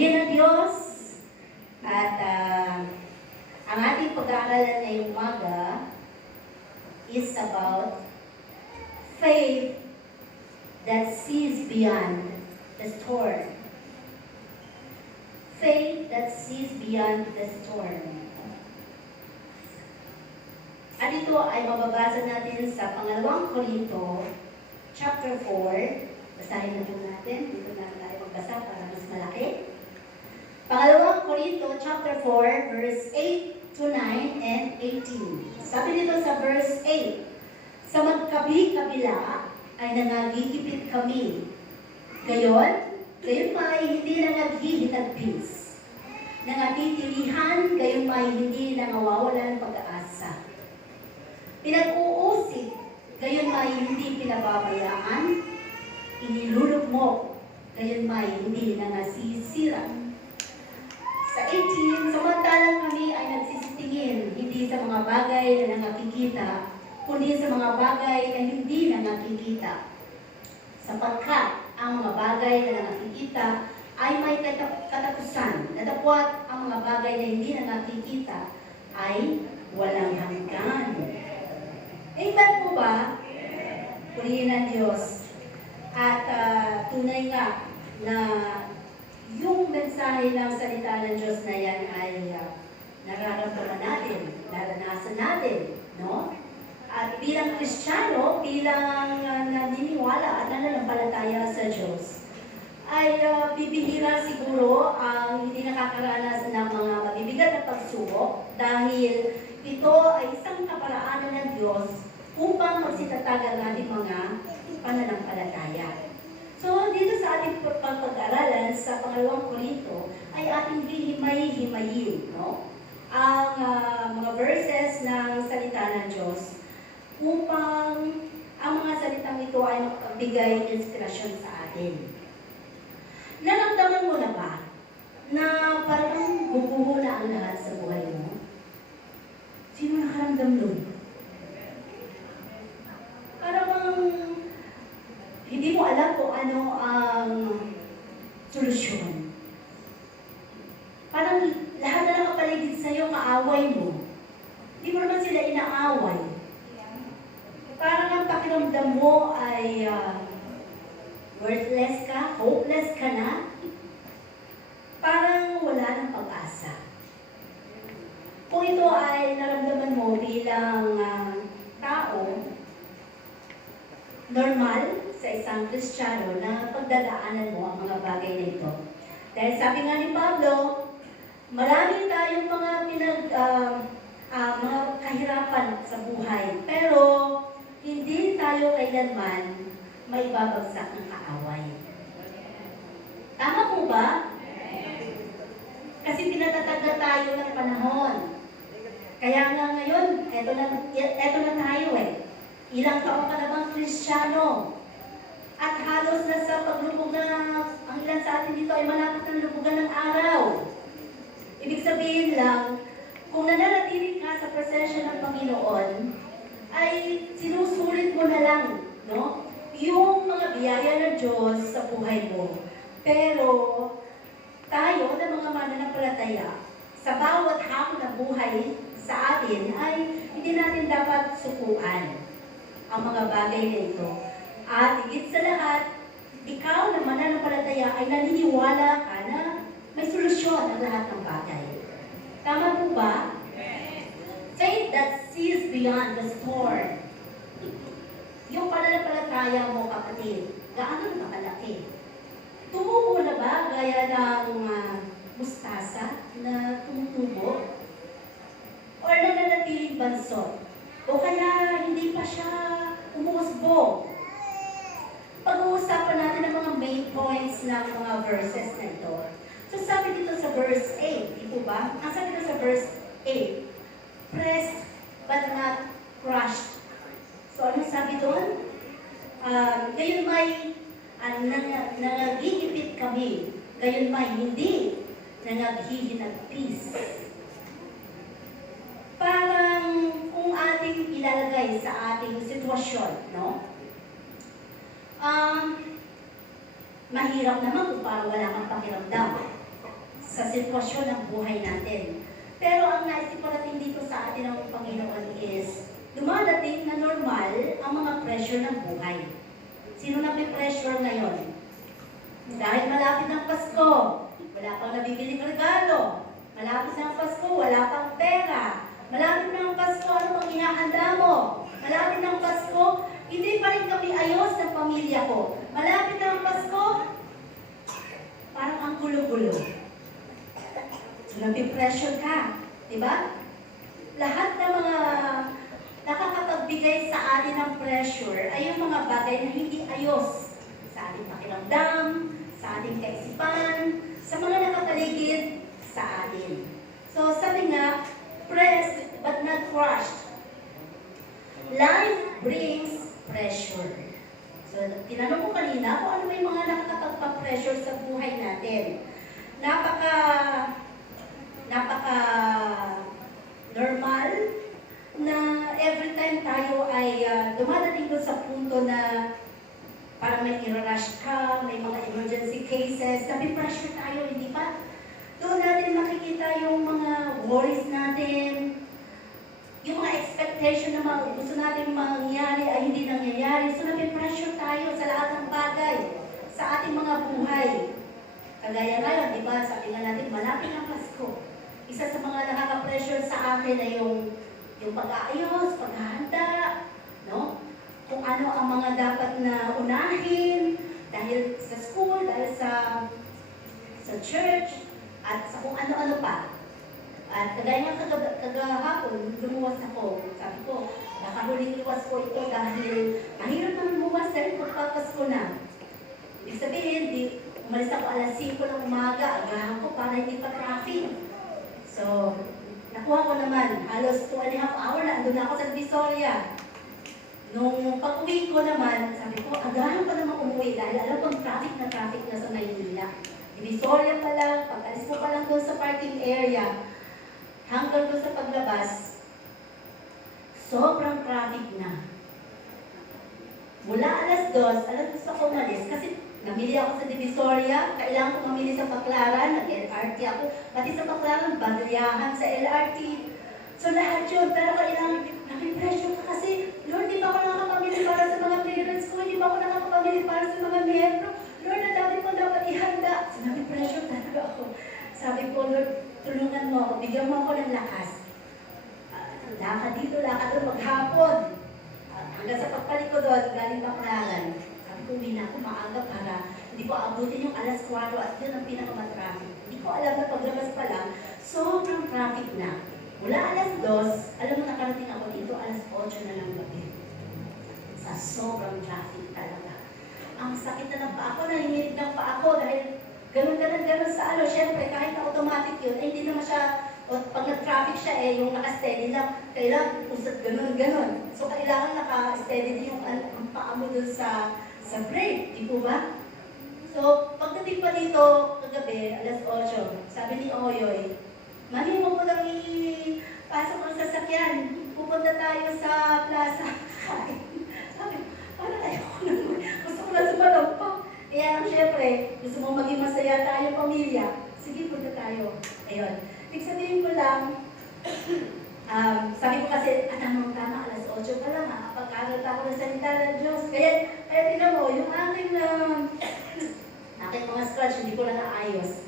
Purihin ang Diyos at ang ating pag-aaralan ngayong umaga is about faith that sees beyond the storm. Faith that sees beyond the storm. At ito ay mababasa natin sa pangalawang Korinto, chapter 4. Basahin na po natin. Dito na tayo magbasa para mas malaki. Pangalawang Korinto, chapter 4, verse 8 to 9 and 18. Sabi dito sa verse 8, sa magkabi-kabila ay nangagigipit kami. Gayon pa ay hindi nangaghihinagpis. Nangatitilihan, gayon pa ay hindi nangawawalan pag-aasa. Pinag-uusig, gayon pa ay hindi pinababayaan. Inilulugmok, gayon pa ay hindi nangasisira. Sa 18, samantalang kami ay nagsisitingin, hindi sa mga bagay na nakikita, kundi sa mga bagay na hindi na nakikita. Sapagkat ang mga bagay na nakikita ay may katapusan, datapwat ang mga bagay na hindi na nakikita ay walang hanggan. Amen po ba? Purihin ang Diyos. At tunay nga na yung mensahe ng salita ng Diyos na yan ay nararamdaman natin, naranasan natin, no? At bilang Kristiyano, bilang naniniwala at nananampalataya sa Diyos, ay bibihira siguro ang hindi nakakaranas ng mga mabibigat na pagsubok dahil ito ay isang kaparaanan ng Diyos upang magsitatag ang ating mga pananampalataya. So, dito sa ating pag-aralan sa pangalawang Korinto ay ating hihimay-himayin, no? Ang mga verses ng salita ng Diyos upang ang mga salitang ito ay makapagbigay inspirasyon sa atin. Naramdaman mo na ba na parang guguho na ang lahat sa buhay mo? Sino nakaramdam nun? Parang hindi mo alam kung ano ang solusyon. Parang lahat na nakapaligid sa'yo, kaaway mo. Hindi mo naman sila inaaway. Parang ang pakiramdam mo ay worthless ka, hopeless ka na. Parang wala ng pag-asa. Kung ito ay naramdaman mo bilang tao, normal sa isang Kristiyano na pagdadaanan mo ang mga bagay na ito. Dahil sabi nga ni Pablo, marami tayong mga mga kahirapan sa buhay, pero hindi tayo kailanman may babagsak ng kaaway. Tama po ba? Kasi pinatatag na tayo ng panahon. Kaya nga ngayon, eto na tayo eh. Ilang taon ka na bang Kristiyano? At halos na sa paglubog na ang ilan sa atin dito ay malapit ng lubugan ng araw. Ibig sabihin lang, kung nananatili ka sa presensya ng Panginoon, ay sinusulit mo na lang, no? Yung mga biyaya ng Diyos sa buhay mo. Pero tayo na mga mananampalataya, sa bawat hamon ng buhay sa atin ay hindi natin dapat sukuan ang mga bagay na ito. At higit sa lahat, ikaw na mananampalataya ay naniniwala ka na may solusyon ang lahat ng bagay. Tama po ba? Faith that sees beyond the storm. Yung pananampalataya mo, kapatid, gaano na kalaki? Tumubo na ba gaya ng mustasa na tumutubo? Or nananatiling bansot? O kaya hindi pa siya umusbong? Pag-uusapan natin ang mga main points ng mga verses na ito. So sabi dito sa verse 8, ito ba? Ang sabi dito sa verse 8, pressed but not crushed. So anong sabi doon? Gayon may nangagigipit kami. Gayon may hindi nangaghihinagpis. Parang kung ating ilalagay sa ating sitwasyon, no? Mahirap naman kung parang wala kang pakiramdam. sa sitwasyon ng buhay natin. Pero ang naisiparating dito sa atin ng Panginoon is, dumadating na normal ang mga pressure ng buhay. Sino na may pressure ngayon? Dahil malapit ng Pasko, wala pang nabibiling regalo. Malapit ng Pasko, wala pang pera. Malapit ng Pasko, ano pang hinahanda mo? Malapit ng Pasko, hindi pa rin kami ayos ng pamilya ko. Malapit ng Pasko, parang ang gulo-gulo. So, nabipressure ka. Diba? Lahat ng mga nakakapagbigay sa atin ng pressure ay yung mga bagay na hindi ayos sa ating pakiramdam, sa ating kaisipan, sa mga nakapaligid sa atin. So, sabi nga, pressed but not crushed. Life brings pressure. So, tinanong ko kanina kung ano may mga nakakapagpa-pressure sa buhay natin. Napaka normal na every time tayo ay dumadating doon sa punto na parang may i-rush ka, may mga emergency cases, nabi-pressure tayo, hindi ba? Doon natin makikita yung mga worries natin, yung mga expectation na mga gusto natin mangyari ay hindi nangyayari. So nabi-pressure tayo sa lahat ng bagay, sa ating mga buhay. Kagaya ngayon, di ba, sabi nga natin, malapit ang Pasko. Isa sa mga nakaka-pressure sa akin ay yung pag-aayos, paghahanda, no? Kung ano ang mga dapat na unahin dahil sa school, dahil sa church, at sa kung ano-ano pa. At kagaya nga kagahapon, lumuwas ako. Sabi ko, nakahuling luwas ko ito dahil mahirap naman buwas dahil pagpapasko na. Ibig sabihin, umalis ako alas 5 ng umaga, agahan ko para hindi pa traffic. So, nakuha ko naman, halos 2.5 hour na, andun na ako sa Divisoria. Nung pag-uwi ko naman, sabi ko, agahan pa naman umuwi dahil alam kong traffic na sa Maynila. Divisoria pa lang, pag-alis ko pa lang doon sa parking area, hanggang doon sa paglabas, sobrang traffic na. Mula alas 2 ako umalis kasi namili ako sa Divisoria, kailangan ko mamili sa Baclaran, nag-LRT ako, pati sa Baclaran, bagyahan sa LRT. So lahat yun, pero kailangan, nag-pressure ka kasi, Lord, di ba ako nakakapamili para sa mga parents ko, di ba ako nakakapamili para sa mga miyembro, Lord, ang dami ko dapat ihanda. So nag-pressure talaga ako. Sabi ko, Lord, tulungan mo ako, bigyan mo ako ng lakas. Lakad dito, lakad doon, maghapon. Hanggang sa pagpalit ko doon, galing Baclaran. Uwi na ako maaga para hindi ko abutin yung alas 4 at yun ang pinakamatraffic. Hindi ko alam na paglabas pa lang, sobrang traffic na. Mula alas 2, alam mo nakarating ako dito, alas 8 na lang gabi. Sa sobrang traffic talaga. Ang sakit na ng paa ko, nanginginig ng paa ko dahil ganun sa ano. Siyempre, kahit na automatic yun, ay hindi naman siya, o pag nag-traffic siya yung naka-steady lang, kailangan usat ganun. So, kailangan naka-steady din yung paa mo dun sa brake, di po ba? So, pagdating pa dito, kagabi, alas 8, sabi ni Oyoy, Mami, huwag mo lang ipasok ang sasakyan. Pupunta tayo sa plaza. Sabi, parang ayoko naman. Gusto ko na sumalagpak. Kaya syempre, gusto mo maging masaya tayo, pamilya. Sige, punta tayo. Ayun. Ibig sabihin ko lang, sabi ko kasi, tamang-tama, alas 8 pa lang ha, pag-aral ako ng salita ng Diyos. Kaya tingnan mo, yung aking mga scratch, hindi ko na naayos.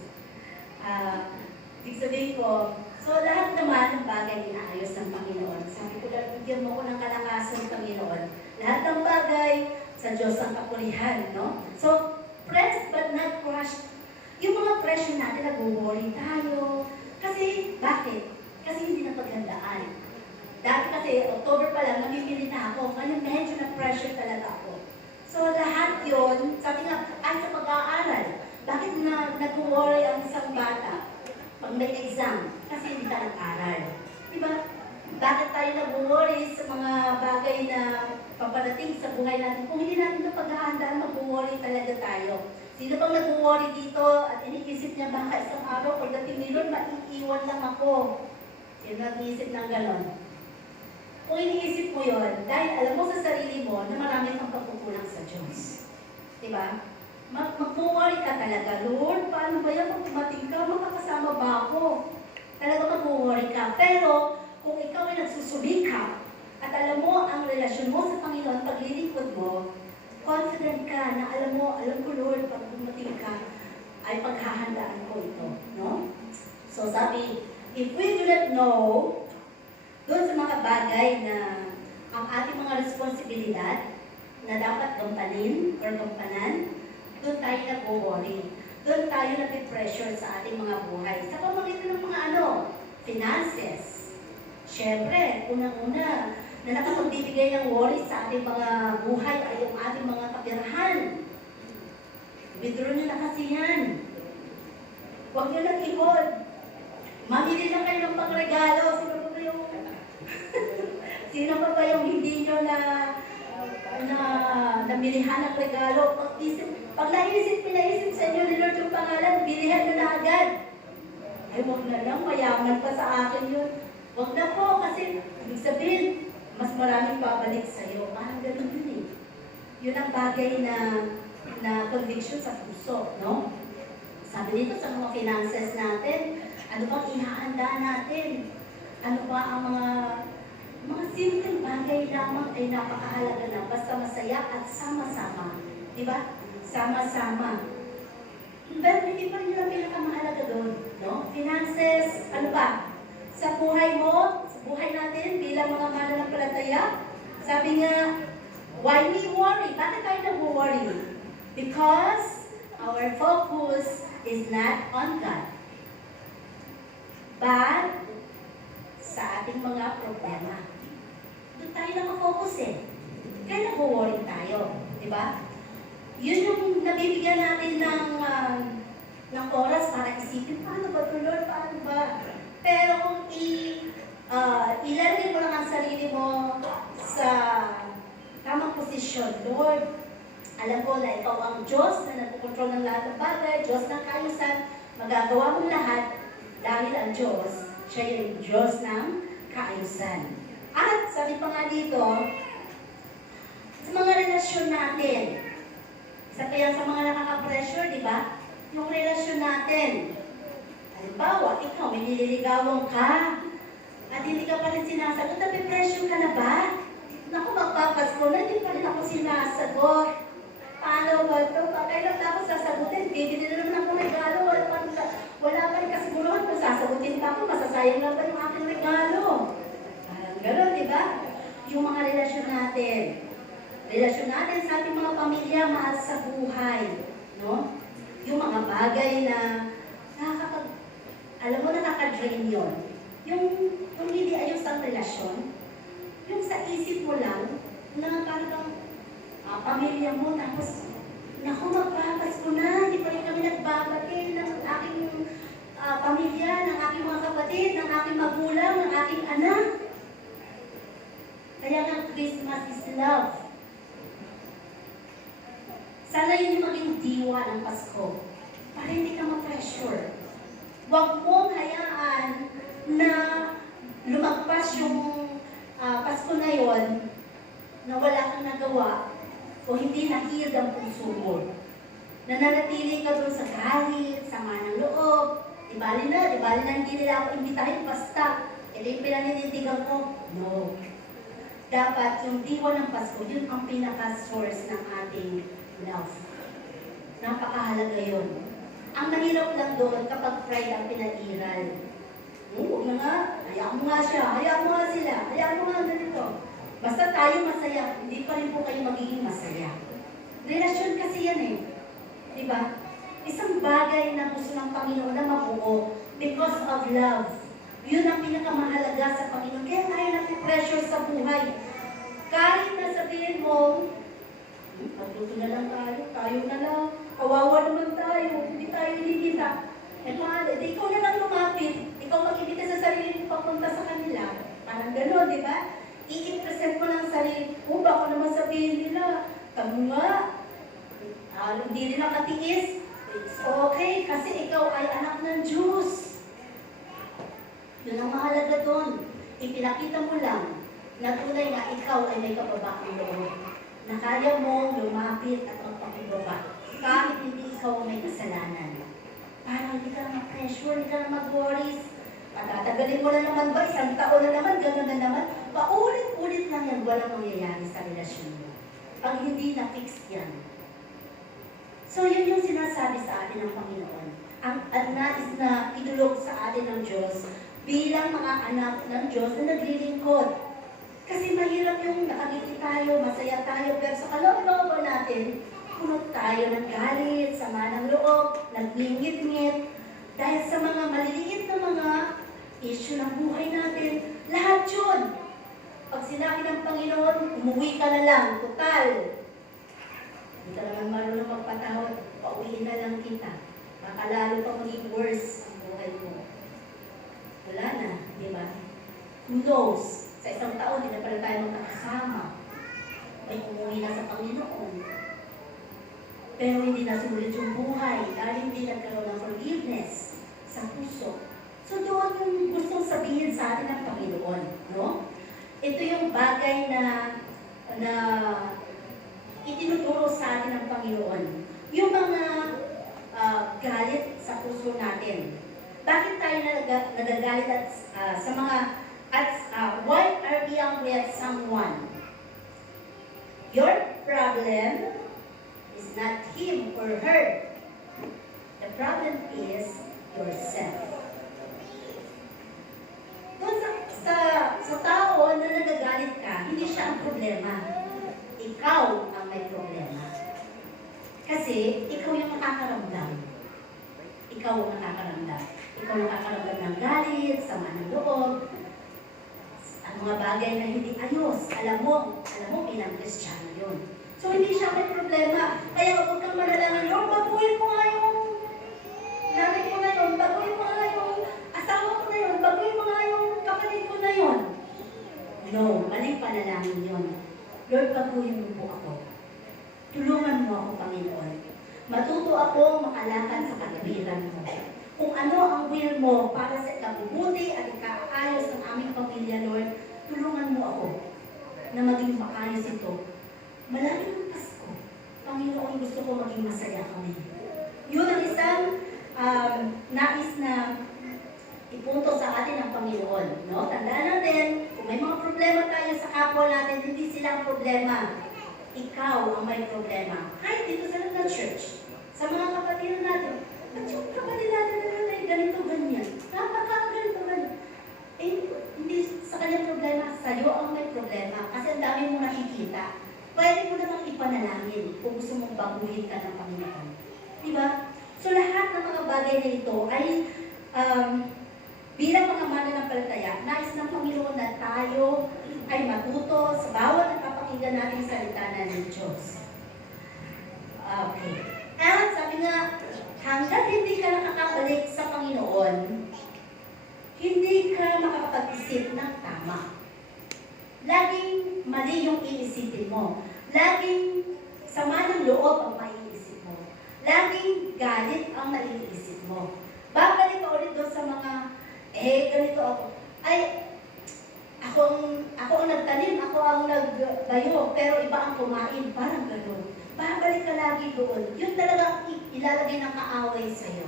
Ibig sabihin ko, so lahat naman ng bagay inaayos ng Panginoon. Sabi ko lang, bigyan mo ko ng kalakasan ng Panginoon. Lahat ng bagay sa Diyos ang kapurihan, no? So, pressed but not crushed. Yung mga pressure natin, nag-worry tayo. Kasi, bakit? Kasi hindi na paghandaan. Dati kasi, October pa lang, namimili na ako. Ngayon, medyo na-pressure talaga ako. So, lahat yon, sabi nga, ay sa pag-aaral. Bakit nag-worry ang isang bata pag may exam? Kasi hindi ka nag-aral. Diba? Bakit tayo nag-worry sa mga bagay na paparating sa buhay natin? Kung hindi natin ito paghahandaan, mag-worry talaga tayo. Sino bang nag-worry dito at iniisip niya baka isang araw pagdating ni Lord, maiiwan lang ako. Sino nag-iisip ng ganon? Kung iniisip mo yon, dahil alam mo sa sarili mo na marami kang pagkukulang sa Diyos. Diba? Mag-worry ka talaga, Lord, paano ba yan? Pag tumating ka, makakasama sumikap, at alam mo ang relasyon mo sa Panginoon, paglilingkod mo, confident ka na alam ko Lord, pag dumating ka, ay paghahandaan ko ito. No? So sabi, if we do not know, doon sa mga bagay na ang ating mga responsibilidad na dapat gampanin or gampanan, doon tayo nag-worry. Doon tayo nag-pressure sa ating mga buhay. Sa pamamagitan ng mga finances. Siyempre, unang-una, na nakapagbibigay ng worry sa ating mga buhay ay yung ating mga kapirahan. Withdraw nyo na kasi yan. Huwag nyo lang i-hold. Mamili lang kayo ng pangregalo. Sino pa ba yung hindi nyo na namilihan ng regalo? Pag pinaisip sa inyo ni Lord yung pangalan, bilihan nyo na agad. Ay, huwag na lang, mayaman pa sa akin yun. Huwag na po, kasi ibig sabihin, mas maraming babalik sa iyo. Parang ganun yun eh. Yun ang bagay na conviction sa puso, no? Sabi dito sa mga finances natin, ano bang ihahanda natin? Ano ba ang mga simpleng bagay lamang ay napakahalaga na basta masaya at sama-sama. Diba? Sama-sama. Pero hindi pa rin yung pinakamahalaga doon, no? Finances, ano ba? Sa buhay mo, sa buhay natin bilang mga mananampalataya, sabi nga, why we worry? Bakit tayo nag-worry? Because our focus is not on God, but sa ating mga problema. Doon tayo nakafocus eh. Kaya nag-worry tayo. Diba? Yun yung nabibigyan natin ng oras para isipin, paano ba ito, Lord? Paano ba? Pero kung ilalagay mo lang ang sarili mo sa tamang posisyon, Lord, alam ko na ikaw ang Diyos na nagkukontrol ng lahat ng bagay, Diyos ng kaayusan, magagawa mong lahat dahil ang Diyos, siya yung Diyos ng kaayusan. At sabi pa nga dito, sa mga relasyon natin, isa pa yan sa mga nakaka-pressure, di ba? Yung relasyon natin. Halimbawa, ikaw, may nililigawan ka, at hindi ka pa rin sinasagot, napipressure ka na ba? Naku, magpapasko na, hindi pa rin ako sinasagot. Paano ba ito? Kailan na ako sasagutin? Bibili na naman ako regalo. Wala pa rin kasiguruhan kung sasagutin pa ako, masasayang lang ba yung aking regalo? Parang gano'n, di ba? Yung mga relasyon natin. Relasyon natin sa ating mga pamilya, mahal sa buhay. No? Yung mga bagay na alam mo, nakaka-drain yun. Yung hindi ayos ang relasyon, yung sa isip mo lang, na parang pamilya mo, tapos, naku, magpapasko na, hindi pa rin kami nagbabati ng aking pamilya, ng aking mga kapatid, ng aking magulang, ng aking anak. Kaya nga, Christmas is love. Sana yun yung maging diwa ng Pasko, para hindi ka ma-pressure. Huwag mong hayaan na lumagpas yung Pasko na yon na wala kang nagawa o hindi nahihirad ang puso mo. Nananatili ka doon sa galit, sama ng loob, di bali na hindi nila ako imbitahin basta, ito yung pinaninindigan ko. No. Dapat yung diwa ng Pasko, yun ang pinaka-source ng ating love. Napakahalaga yun. Ang mahirap lang doon kapag pride ang pinag-iral. Huwag na nga, hayaan mo nga siya, hayaan mo nga sila, hayaan mo nga ganito. Basta tayo masaya, hindi pa rin po kayo magiging masaya. Relasyon kasi yan eh. Diba? Isang bagay na gusto ng Panginoon na mabuo because of love. Yun ang pinakamahalaga sa Panginoon. Kaya tayo natin-pressure sa buhay. Kahit na sabihin mo, pagluto na lang tayo na lang, kawawa naman tayo, hindi tayo hinikita. Ikaw na lang lumapit, ikaw mag-ibita sa sarili mo papunta sa kanila. Parang gano'n, di ba? I-present mo lang sarili. Baka naman sabihin nila, kamu nga, hindi nila katiis. It's okay, kasi ikaw ay anak ng Diyos. Yun ang mahalaga doon. Ipinakita mo lang na tunay nga ikaw ay may kababaang loob. Na kaya mo lumapit at magpakibaba. Kahit hindi ikaw may kasalanan. Para hindi ka na mag-pressure, hindi ka na mag-worries. Patatagalin mo na naman ba? Isang taon na naman, gano'n na naman. Paulit-ulit lang yan, walang mangyayari sa relasyon mo. Pag hindi na-fix yan. So, yun yung sinasabi sa atin ng Panginoon. Ang nais na idulog sa atin ng Diyos bilang mga anak ng Diyos na naglilingkod. Kasi mahirap yung nakangiti tayo, masaya tayo, pero sa kalooban natin, punot tayo ng galit, sama ng loob, naglingit-ngit, dahil sa mga maliliit na mga issue ng buhay natin. Lahat yun. Pag sinabi ng Panginoon, umuwi ka na lang, total. Hindi ka naman marunong magpatawad, pauwiin na lang kita. Baka lalo pa maging worse ang buhay mo. Wala na, di ba? Who knows? Sa isang taon, hindi na pala tayo magkakasama. May umuwi na sa Panginoon. Pero hindi na sulit yung buhay dahil hindi nagkaroon ng forgiveness sa puso. So doon yung gustong sabihin sa atin ng Panginoon, no? Ito yung bagay na itinuturo sa atin ng Panginoon. Yung mga galit sa puso natin. Bakit tayo nagagalit sa mga why are we angry at someone? Your problem is not him or her. The problem is yourself. Doon sa tao na nagagalit ka, hindi siya ang problema. Ikaw ang may problema. Kasi ikaw yung nakakaramdam. Ikaw ang nakakaramdam. Ikaw ang nakakaramdam ng galit, sama ng loob, ang mga bagay na hindi ayos. Alam mo bilang Kristiyano yun. So hindi siya may problema. Kaya huwag kang manalangin, Lord, baguhin mo nga yung nanay ko na yun, baguhin mo nga yung asawa ko na yun, baguhin mo nga yung kapatid ko na yun. No, maling panalangin yun. Lord, baguhin mo po ako. Tulungan mo ako, Panginoon. Matuto ako makalakad sa katwiran mo. Kung ano ang will mo para sa ikabubuti at ikaayos ng aming pamilya, Lord, tulungan mo ako na maging maayos ito. Malaking ang Pasko. Panginoon, gusto ko maging masaya kami. Yun ang isang nais na ipunto sa atin ng Panginoon. No? Tandaan natin, kung may mga problema tayo sa kapwa natin, hindi sila ang problema. Ikaw ang may problema. Kahit dito sa Lagna Church, sa mga kapatid natin, at yung kapatid natin na ganito, ganyan. Napaka-ganito, ganyan. Eh, hindi sa kanyang problema, sa'yo ang may problema. Kasi ang dami mong nakikita. Pwede mo namang ipanalangin kung gusto mong baguhin ka ng Panginoon. Diba? So lahat ng mga bagay na ito ay bilang mga mananampalataya, nais ng Panginoon na tayo ay matuto sa bawat napapakinggan nating salita ng Diyos. Okay. At sabi nga, hanggat hindi ka nakakabalik sa Panginoon, hindi ka makakapag-isip ng tama. Laging mali yung iisipin mo. Laging sama ng loob ang maiisip mo. Laging galit ang naiisip mo. Babalik ka ulit doon sa mga, ganito ako. Ay, ako ang nagtanim, ako ang nagbayo, pero iba ang kumain. Parang gano'n. Babalik ka lagi doon. Yun talaga ilalagay ng kaaway sa'yo.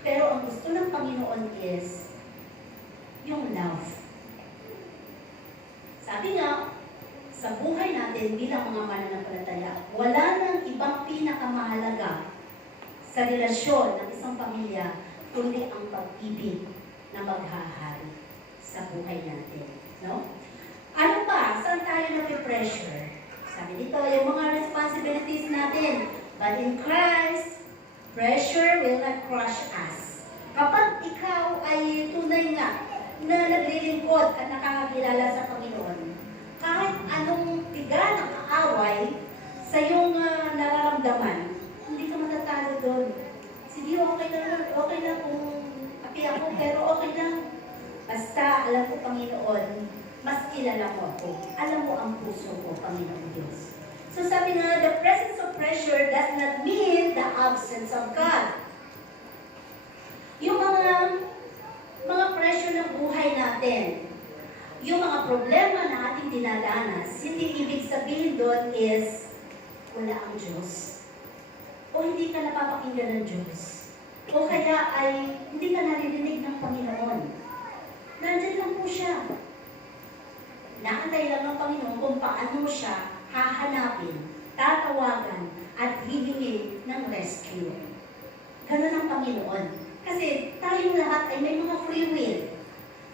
Pero ang gusto ng Panginoon is yung love. Sabi nga, sa buhay natin bilang mga mananampalataya, wala nang ibang pinakamahalaga sa relasyon ng isang pamilya kundi ang pag-ibig na maghahari sa buhay natin. No? Ano pa? Saan tayo napipressure? Sabi dito, yung mga responsibilities natin. But in Christ, pressure will not crush us. Kapag ikaw ay tunay nga na naglilingkod at nakakakilala sa Panginoon, kahit anong tiga ng kaaway sa iyong nararamdaman, hindi ka matatalo doon. Sige, okay lang kung api ako, pero okay lang. Basta, alam ko, Panginoon, mas kilala mo ako. Alam mo ang puso ko, Panginoon Diyos. So sabi nga, the presence of pressure does not mean the absence of God. Yung mga pressure ng buhay natin, yung mga problema na ating dinadanas, hindi ibig sabihin doon is wala ang Diyos. O hindi ka napapakinggan ng Diyos. O kaya ay hindi ka naririnig ng Panginoon. Panginoon kung paano siya hahanapin, tatawagan, at hihingi ng rescue. Ganun ang Panginoon. Kasi tayong lahat ay may mga free will.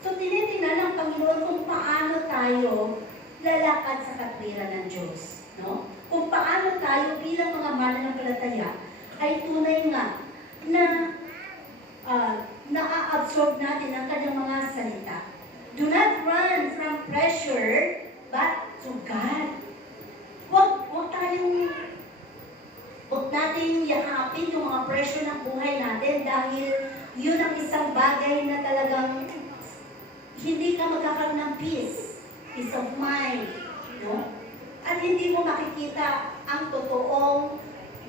So tinitingnan ng Panginoon kung paano tayo lalakad sa katwiran ng Diyos. No? Kung paano tayo bilang mga mananampalataya ay tunay nga na na-absorb natin ang kanyang mga salita. Do not run from pressure, but to God. Huwag natin yakapin yung mga pressure ng buhay natin dahil yun ang isang bagay na talagang hindi ka magkakaroon ng peace of mind, no? At hindi mo makikita ang totoong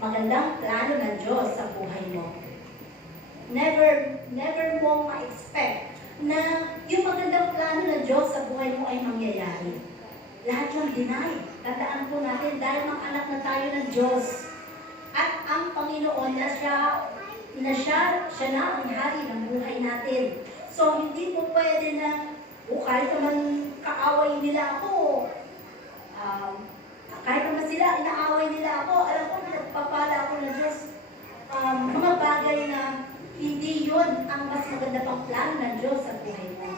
magandang plano ng Diyos sa buhay mo. Never mo ma-expect na yung magandang plano ng Diyos sa buhay mo ay mangyayari. Lahat yung deny. Tandaan po natin dahil mga anak na tayo ng Diyos. At ang Panginoon na siya na ang hari ng buhay natin. So hindi po pwede na kahit naman kaaway nila ako, kahit naman sila, inaaway nila ako, alam ko, nagpapala ako ng Diyos. Mga bagay na hindi yun ang mas maganda pang plano ng Diyos sa buhay mo.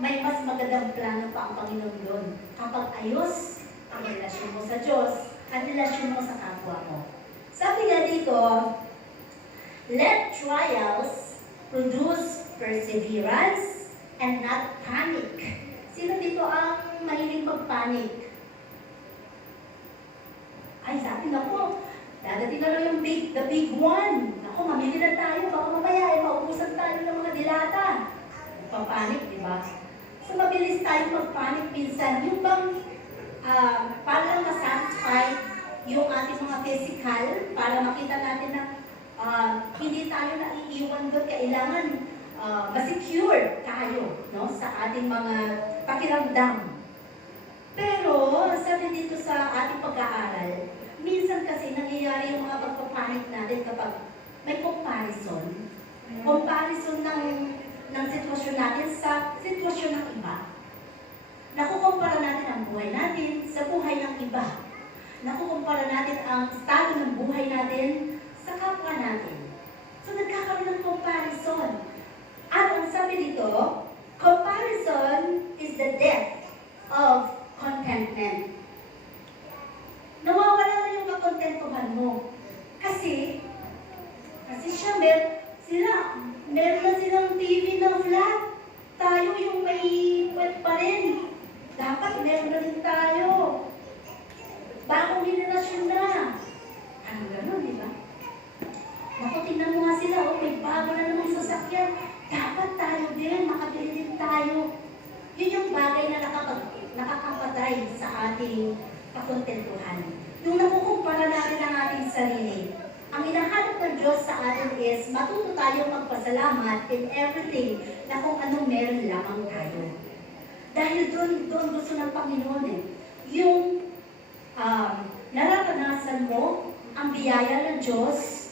May mas magandang plano pa ang Panginoon doon. Kapag ayos ang relasyon mo sa Diyos at relasyon mo sa kapwa mo. Sabi nga dito, let trials produce perseverance and not panic. Sino dito ang mahilig magpanic? Ay, sabi na po, dadating na lang yung the big one. Ako, mamili na tayo, baka mamaya ay maubusan tayo ng mga dilata. Papanik, di ba? So, mabilis tayo magpanik minsan. Yung bang para masatisfy yung ating mga physical, para makita natin na hindi tayo naiiwan doon, kailangan masecure tayo, no, sa ating mga pakiramdam. Pero, sabi dito sa ating pag-aaral, minsan kasi nangyayari yung mga pagpapanik natin kapag may comparison. Comparison ng sitwasyon natin sa sitwasyon ng iba. Nakukumpara natin ang buhay natin sa buhay ng iba. Nakukumpara natin ang estado ng buhay natin sa kapwa natin. So, nagkakaroon ng comparison. At ang sabi dito, comparison is the death of contentment. Nawawala na yung kakontentuhan mo. Kasi meron na silang TV na flat. Tayo yung may web pa rin. Dapat meron na rin tayo. Bagong henerasyon na. Ano gano'n, di ba? Naku, tingnan mo nga sila, may bago na namang sasakyan. Dapat tayo din, makabili din tayo. Yun yung bagay na nakakapatay sa ating kakontentuhan. Yung nakukumpara natin ang ating sarili. Ang hinahanap ng Diyos sa atin is matuto tayong magpasalamat in everything na kung anong meron lamang tayo. Dahil doon gusto ng Panginoon yung nararanasan mo ang biyaya ng Diyos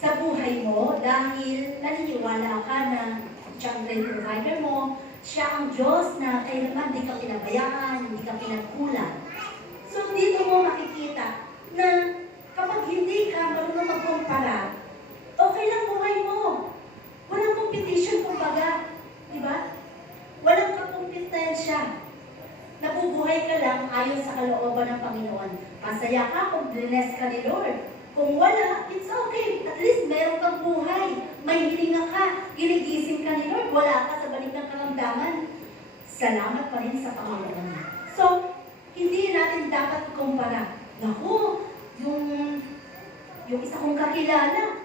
sa buhay mo dahil naniniwala ka na siya ang great provider mo, siya ang Diyos na kailanman hindi ka pinabayaan, hindi ka pinagkulang. So dito mo makikita na kapag hindi ka marunong magkumpara, okay lang buhay mo. Walang competition kumbaga. Diba? Walang kakumpetensya. Nabubuhay ka lang ayon sa kalooban ng Panginoon. Masaya ka kung blessed ka ni Lord. Kung wala, it's okay. At least meron kang buhay. May hilinga ka. Ginigising ka ni Lord. Wala ka sa balik ng karamdaman. Salamat pa rin sa Panginoon. So, hindi natin dapat kumpara. Naku, yung isa kong kakilala,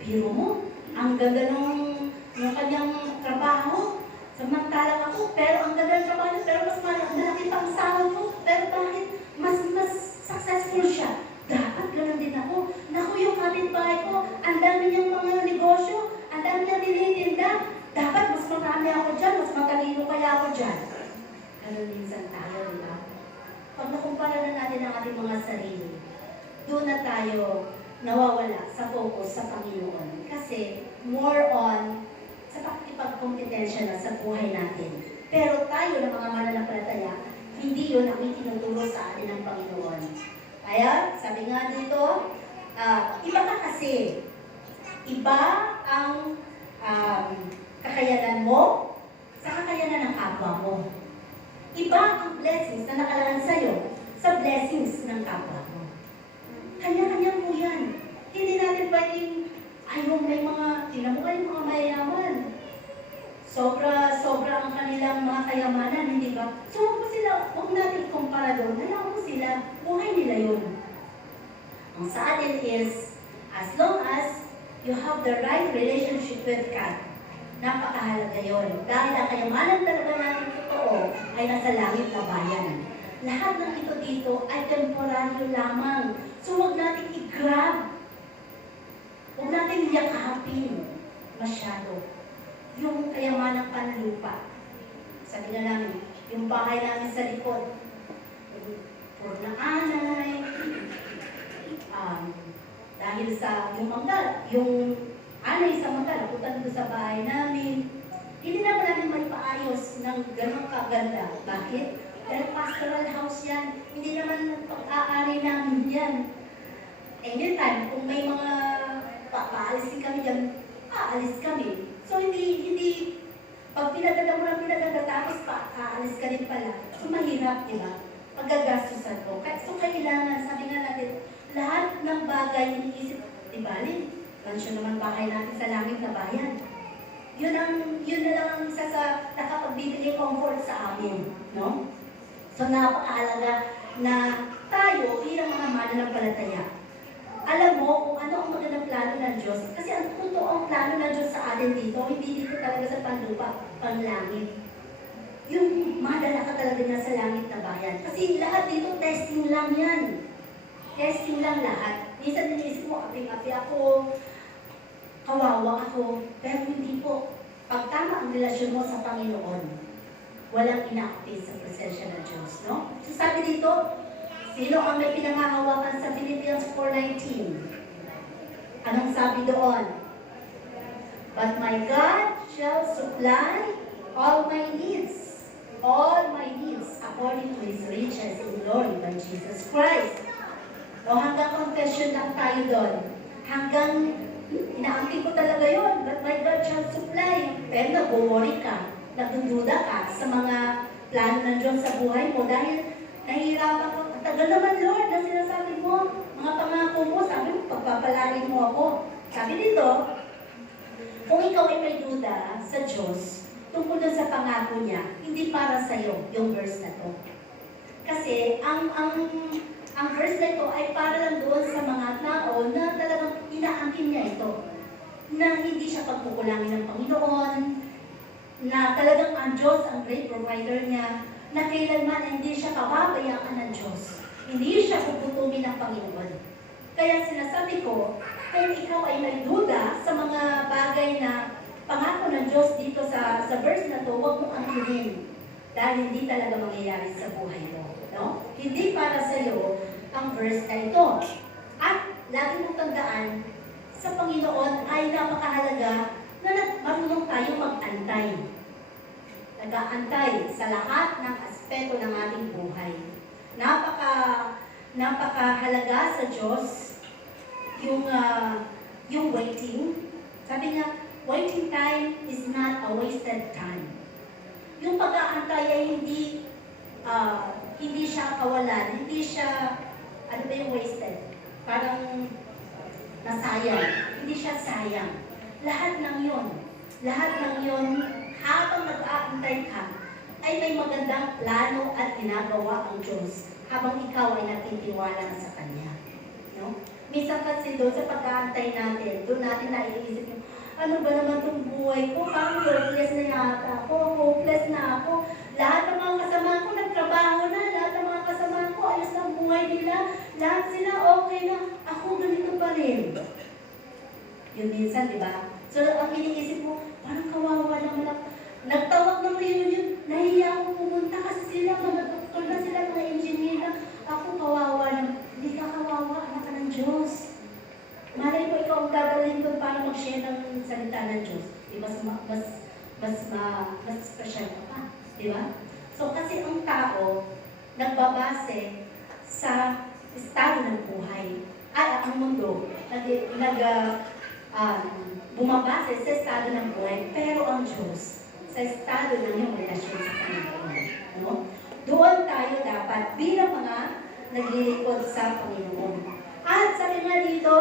biro mo, ang ganda ng kanyang trabaho. Samantalang ako, pero ang ganda ng trabaho, pero mas malaki pang sahod ko. Pero bakit mas successful siya? Dapat ganun din ako. Naku, yung kapitbahay ko, ang dami niyang mga negosyo, ang dami niyang tinitinda. Dapat mas marami ako dyan, mas matalino kaya ako dyan. Ganun minsan tayo, di ba? Pag nakumpara na natin ang ating mga sarili, doon na tayo nawawala sa focus sa Panginoon. Kasi more on sa pakikipagkompetensya na sa buhay natin. Pero tayo na mga mananampalataya, hindi yun ang itinuturo sa atin ng Panginoon. Kaya, sabi nga dito, iba ka kasi. Iba ang kakayanan mo sa kakayanan ng kapwa mo. Iba ang blessings na nakalaan sa'yo sa blessings ng kapwa mo. Kanya-kanya po yan. Hindi natin pwedeng, ayaw may mga, tingnan mo kayo mga mayayaman. Sobra ang kanilang mga kayamanan, hindi ba? So, huwag natin ikumpara doon. Alam mo sila, buhay nila yun. Ang sa atin is, as long as you have the right relationship with God, napakahalaga yun. Dahil ang kayamanan talaga natin totoo ay nasa langit na bayan. Lahat ng ito dito ay temporaryo lamang. So huwag natin i-grab. Huwag natin yakapin masyado yung kayamanang panlupa. Sabi nga namin, yung bahay namin sa likod, puro na anay, dahil sa yung manggal, yung anay sa manggal, napunta doon sa bahay namin, hindi naman namin maipaayos ng ganong kaganda. Bakit? Dahil pastoral house yan, hindi naman pag-aari namin yan. Anytime, kung may mga paalisin kami dyan, aalis kami. So hindi, pag pinaganda mo lang tapos aalis ka rin pala. So mahirap, di ba? Pagagastusan ko. So kailangan, sabi nga natin, lahat ng bagay iniisip, di ba? Mansyon naman bahay natin sa langit na bayan. Yun na lang ang isa sa nakapagbibigay comfort sa amin, no? So napakahalaga na tayo bilang mga mananampalataya. Alam mo kung ano ang magandang plano ng Diyos. Kasi ang totoong plano ng Diyos sa atin dito, hindi dito talaga sa panlupa, panlangit. Yung madala ka talaga niya sa langit na bayan. Kasi lahat dito, testing lang yan. Testing lang lahat. Minsan nilisip mo, api-api ako, kawawa ako, pero hindi po. Pag tama ang relasyon mo sa Panginoon, walang inaapi sa presensya ng Diyos, no? So sabi dito, sino ang may pinangahawakan sa Philippians 4:19? Anong sabi doon? But my God shall supply all my needs according to His riches in glory by Jesus Christ. O hanggang confession lang tayo doon. Hanggang inaangkin ko talaga yun, but my God shall supply. Pero nag-worry ka, nagdududa ka sa mga plano ng Diyos sa buhay mo dahil nahihirapan ka. Tagal naman, Lord, na sinasabi mo, mga pangako mo, sabi mo, pagpapalain mo ako. Sabi dito, kung ikaw ay may duda sa Diyos, tungkol na sa pangako niya, hindi para sa'yo yung verse na to. Kasi, ang verse na ito ay para lang doon sa mga tao na talagang inaangkin niya ito. Na hindi siya pagkukulangin ng Panginoon, na talagang ang Diyos, ang great provider niya, na kailanman hindi siya pababayaan ng Diyos. Hindi siya puputumin ng Panginoon. Kaya sinasabi ko, kung ikaw ay may duda sa mga bagay na pangako ng Diyos dito sa verse na to, huwag mo angkinin. Dahil hindi talaga mangyayari sa buhay mo. No? Hindi para sa iyo ang verse na ito. At lagi mong tandaan, sa Panginoon ay napakahalaga na marunong tayo mag-antay. Nag-aantay sa lahat ng aspeto ng ating buhay. Napakahalaga sa Diyos yung waiting. Sabi nga, waiting time is not a wasted time. Yung pag-aantay ay hindi siya kawalan, hindi siya, ano ba yung wasted? Parang nasayang. Hindi siya sayang. Lahat ng yun, habang nag-aantay ka, ay may magandang plano at ginagawa ang Diyos habang ikaw ay natitiwala sa Kanya. No? Minsan kasi doon sa pag-aantay natin, doon natin naiisip yung, ano ba naman itong buhay ko? Parang hopeless na yata ako, hopeless na ako. Lahat ng mga kasama ko nagtrabaho na, lahat ng mga kasama ko ayos na buhay nila, lahat sila okay na, ako ganito pa rin. Yun minsan, di ba? So, ang iniisip mo, parang kawawa naman ako. Nagtawag ng reunion, nahiya akong pumunta kasi sila, mga doktor na sila, mga engineer na. Ako kawawa naman. Hindi ka kawawa, anak ka ng Diyos. Malay mo ikaw ang gagawin doon para mag-share ng salita ng Diyos. Mas special ka pa. Di ba? So kasi ang tao, nagbabase sa estado ng buhay. Ay, ang mundo, bumabase sa estado ng buhay, pero ang Diyos, sa estado ng iyong relasyon sa Panginoon. No? Doon tayo dapat bilang mga naglilingkod sa Panginoon. At sabi nga dito,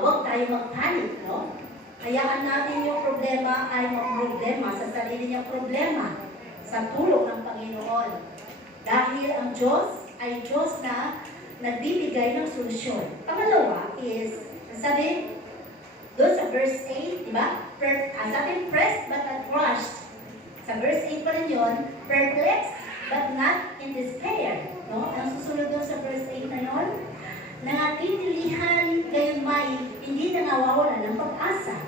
huwag tayo mag-panic, no? Hayaan natin yung problema ay mag-problema sa sarili niyang problema sa tulong ng Panginoon. Dahil ang Diyos ay Diyos na nagbibigay ng solusyon. Pangalawa is, sabi, doon sa verse 8, di ba? Sabi, pressed but not crushed. Sa verse 8 pa rin yun, perplexed but not in despair. No? Ang susunod doon sa verse 8 na yun, nangatitilihan gayon may hindi nangawawala ng pag-asa.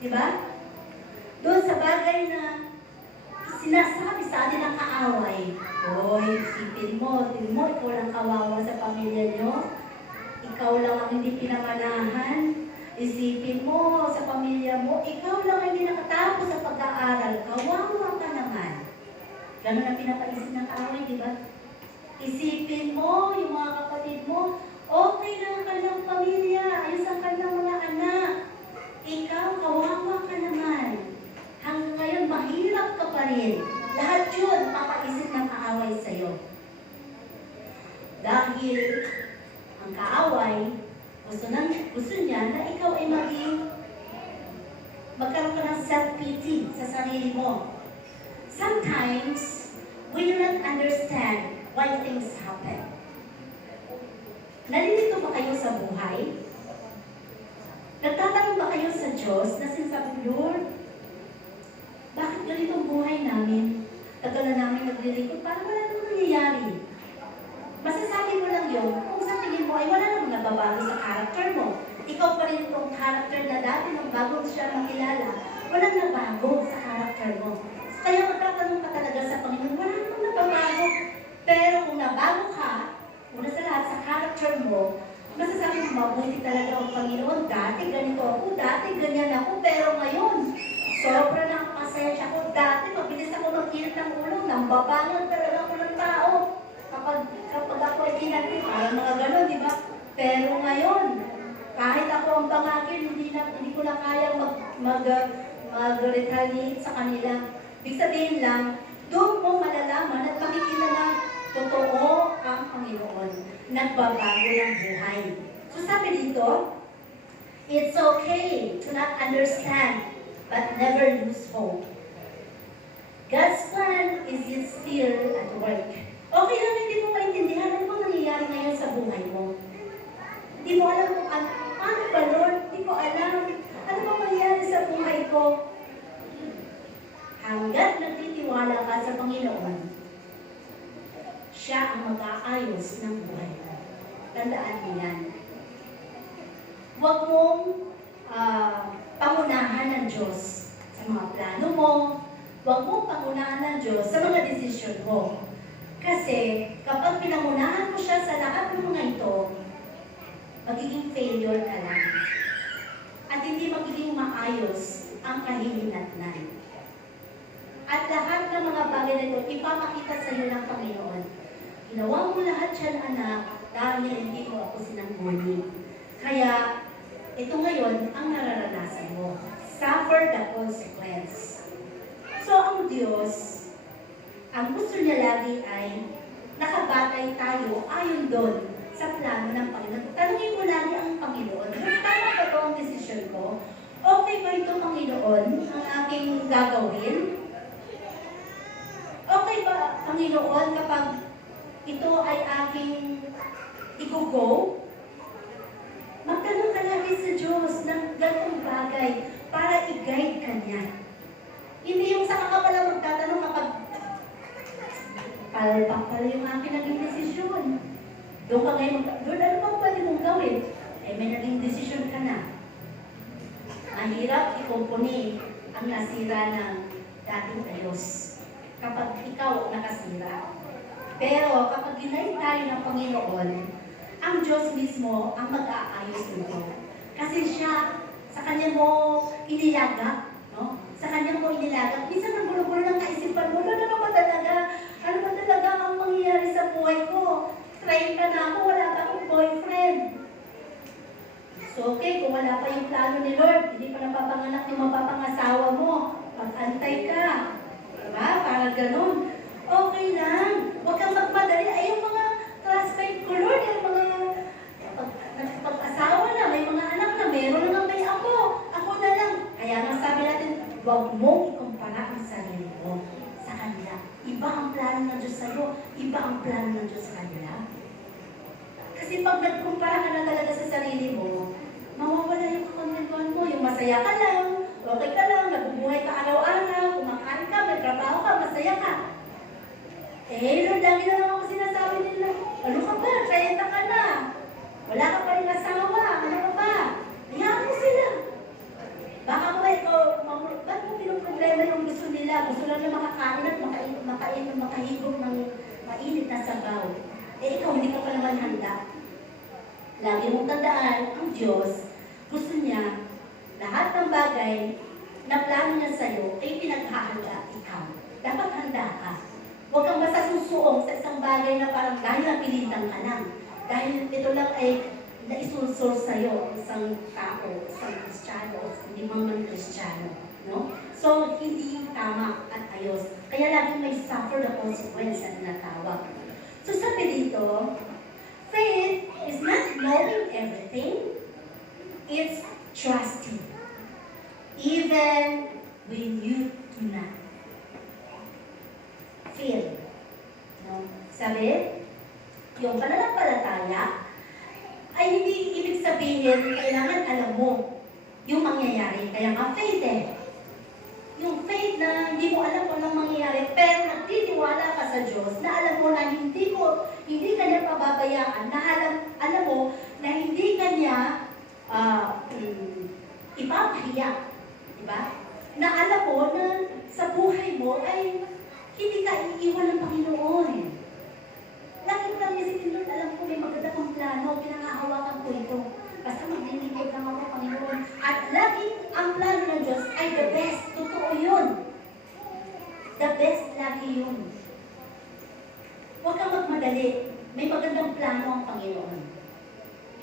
Diba? Doon sa bagay na sinasabi sa atin ng kaaway, hoy, isipin mo, ikaw lang kawawa sa pamilya nyo, ikaw lang ang hindi pinamanahan, isipin mo sa pamilya mo, ikaw lang ang hindi nakatapos sa pag-aaral, kawawa ka naman. Ganun ang pinapaisip ng kaaway, diba? Isipin mo, yung mga kapatid mo, okay lang ang kanilang pamilya, ayos ang kanilang mga anak. Ikaw, kawawa ka naman. Hanggang ngayon, mahirap ka pa rin. Lahat yun, papaisip ng kaaway sa'yo. Dahil ang kaaway, gusto niya na ikaw ay magkaroon ka ng self-pity sa sarili mo. Sometimes, we do not understand why things happen. Nalilito ba kayo sa buhay? Nagtatanong ba kayo sa Diyos na sinasabi, Lord, bakit ganito ang buhay namin? Tagal na namin naglilingkod, parang wala namang nangyayari. Masasabi mo lang yun kung sa tingin mo ay wala namang nababago sa character mo. Ikaw pa rin itong character na dati nung bago siya makilala, walang nabago sa character mo. Kaya magtatanong ka talaga sa Panginoon, wala namang nababago. Pero kung nabago ka, una sa lahat sa character mo, masasabi mo, mabuti talaga ang Panginoon. Dati ganito ako, dati ganyan ako, pero ngayon, sobra na ang pasensya ko. Dati, mabilis ako mag-init ng ulo, nambabangon talaga ako ng tao. Kapag ako ay kinanti, parang mga gano'n, di ba? Pero ngayon, kahit ako ang bangagin, hindi ko na kaya mag-retaliate sa kanila. Ibig sabihin lang, doon mo malalaman at makikita na totoo ang Panginoon. Nagbabago ng buhay. So sabi dito, it's okay to not understand, but never lose hope. God's plan is yet still at work. Okay lang hindi mo maintindihan ano bang nangyayari ngayon sa buhay mo. Hindi mo alam kung ano ba, Lord? Hindi ko alam. Ano bang nangyayari sa buhay ko? Hanggat nagtitiwala ka sa Panginoon, siya ang mag-aayos ng buhay mo. Tandaan mo yan. Huwag mong pangunahan ng Diyos sa mga plano mo. Huwag mong pangunahan ng Diyos sa mga desisyon mo. Kasi kapag pinangunahan mo siya sa lahat ng mga ito, magiging failure ka lang. At hindi magiging maayos ang kahihinatnan. At lahat ng mga bagay na ito, ipapakita sa iyo ng Panginoon. Ginawa mo lahat yan, anak, dahil hindi mo ako sinangguni. Kaya, ito ngayon ang nararanasan mo. Suffer the consequence. So, ang Diyos, ang gusto niya lagi ay nakabatay tayo ayon doon sa plano ng Panginoon. Tanungin mo lagi ang Panginoon, tama ba ito ang desisyon ko? Okay ba ito, Panginoon, ang aking gagawin? Okay ba, Panginoon, kapag ito ay aking i-go? Magtanong ka lagi sa Diyos ng ganong bagay para i-guide ka niya. Hindi yung saka ka pala magtatanong kapag palpak pala yung aking naging desisyon. Doon ka ngayon Lord, ano bang pwede mong gawin? Eh, may naging desisyon ka na. Mahirap ikumpuni ang nasira ng dating ayos kapag ikaw nakasira. Pero kapag ginayin tayo ng Panginoon, ang Diyos mismo ang mag-aayos nito. Kasi siya, sa Kanya mo inilaga, no? Sa sa kanya mo inilagang. Minsan ang gulo-gulo ng kaisipan mo, ano ba talaga? Ano ba talaga ang mangyayari sa buhay ko? 30 na ako, wala pa akong boyfriend. So okay, kung wala pa yung plano ni Lord, hindi pa napapanganak yung mapapangasawa mo, pag-antay ka. Diba? Parang ganun. Okay lang. Huwag kang magmadali. Ay, yung mga classmate ko, Lord, yung mga pag-asawa na, may mga anak na, meron na may ako. Ako na lang. Kaya nga sabi natin, huwag mong ikumpara ang sarili mo sa kanila. Iba ang plano ng Diyos sa'yo. Iba ang plano ng Diyos sa kanila. Kasi pag nagkumpara ka na talaga sa sarili mo, mawawala yung kakontentuhan mo. Yung masaya ka lang, okay ka lang, nabubuhay ka araw-araw, kumakain ka, may trabaho ka, masaya ka. Eh, Lord, lagi na lang ako sinasabi nila, ano ka ba? 30 ka na. Wala ka pa rin asawa. Ano ka ba? Hayaan mo sila. Baka mo ikaw, ba't mo pinuproblema yung gusto nila? Gusto lang na makakain at makahigop ng mainit na sabaw. Eh, ikaw, hindi ka pa naman handa. Lagi mong tandaan, ang Diyos, gusto niya, lahat ng bagay na plano niya sa'yo, ay pinaghahanda ikaw. Dapat handa ka. Huwag kang basta susuong sa isang bagay na parang dahil napilitan ka lang. Dahil ito lang ay naisusur sa'yo, isang tao, isang Kristiyano, hindi man Kristiyano. No? So, hindi tama at ayos. Kaya laging may suffer the consequence na tinatawag. So, sabi dito, faith is not knowing everything, it's trusting. Even when you do not feel. No? Sabi, yung pananampalataya ay hindi ibig sabihin kailangan alam mo yung mangyayari. Kaya nga faith eh. Yung faith na hindi mo alam kung anong mangyayari, pero nagtitiwala ka sa Diyos na alam mo na hindi ka niya pababayaan, na alam mo na hindi ka niya ipapahiya. Diba? Na alam mo na sa buhay mo ay hindi ka iiwan ng Panginoon. Lagi mo lang isipin doon, alam ko may maganda kong plano, pinangahawakan ko ito. Basta maglilingkod lang ako, Panginoon. At laging ang plano ng Diyos ay the best. Totoo yun. The best lagi yun. Huwag kang magmadali. May magandang plano ang Panginoon.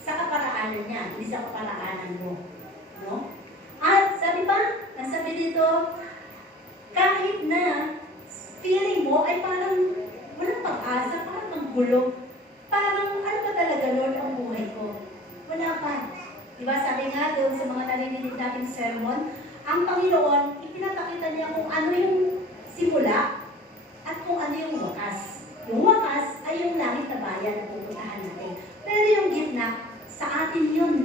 Sa kaparaanan niya, hindi sa kaparaanan mo. No? At sabi pa, nasabi dito, kahit na feeling mo ay parang walang pag-asa, parang ang gulo. Parang, ano ba talaga, Lord, ang buhay ko? Wala pa. Diba, sabi nga doon sa mga narinig natin sermon, ang Panginoon, ipinapakita niya kung ano yung simula at kung ano yung wakas. Yung wakas ay yung langit na bayan na pupuntahan natin. Pero yung gitna, sa atin yun.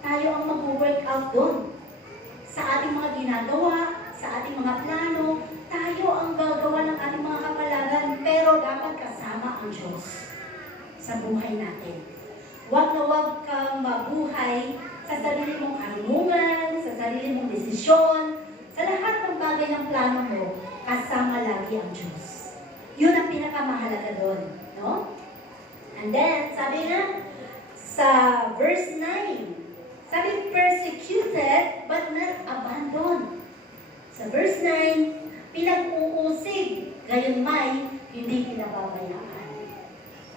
Tayo ang mag-work out doon. Sa ating mga ginagawa, sa ating mga plano, tayo ang gagawa ng ating mga kapalaran, pero dapat kasama ang Diyos sa buhay natin. Huwag na huwag kang mabuhay sa sarili mong karunungan, sa sarili mong desisyon, sa lahat ng bagay ng plano mo, kasama lagi ang Diyos. Yun ang pinakamahalaga doon. No? And then, sabi nga, sa verse 9, sabi, persecuted but not abandoned. Sa verse 9, pinag-uusig, gayon may hindi pinababayaan.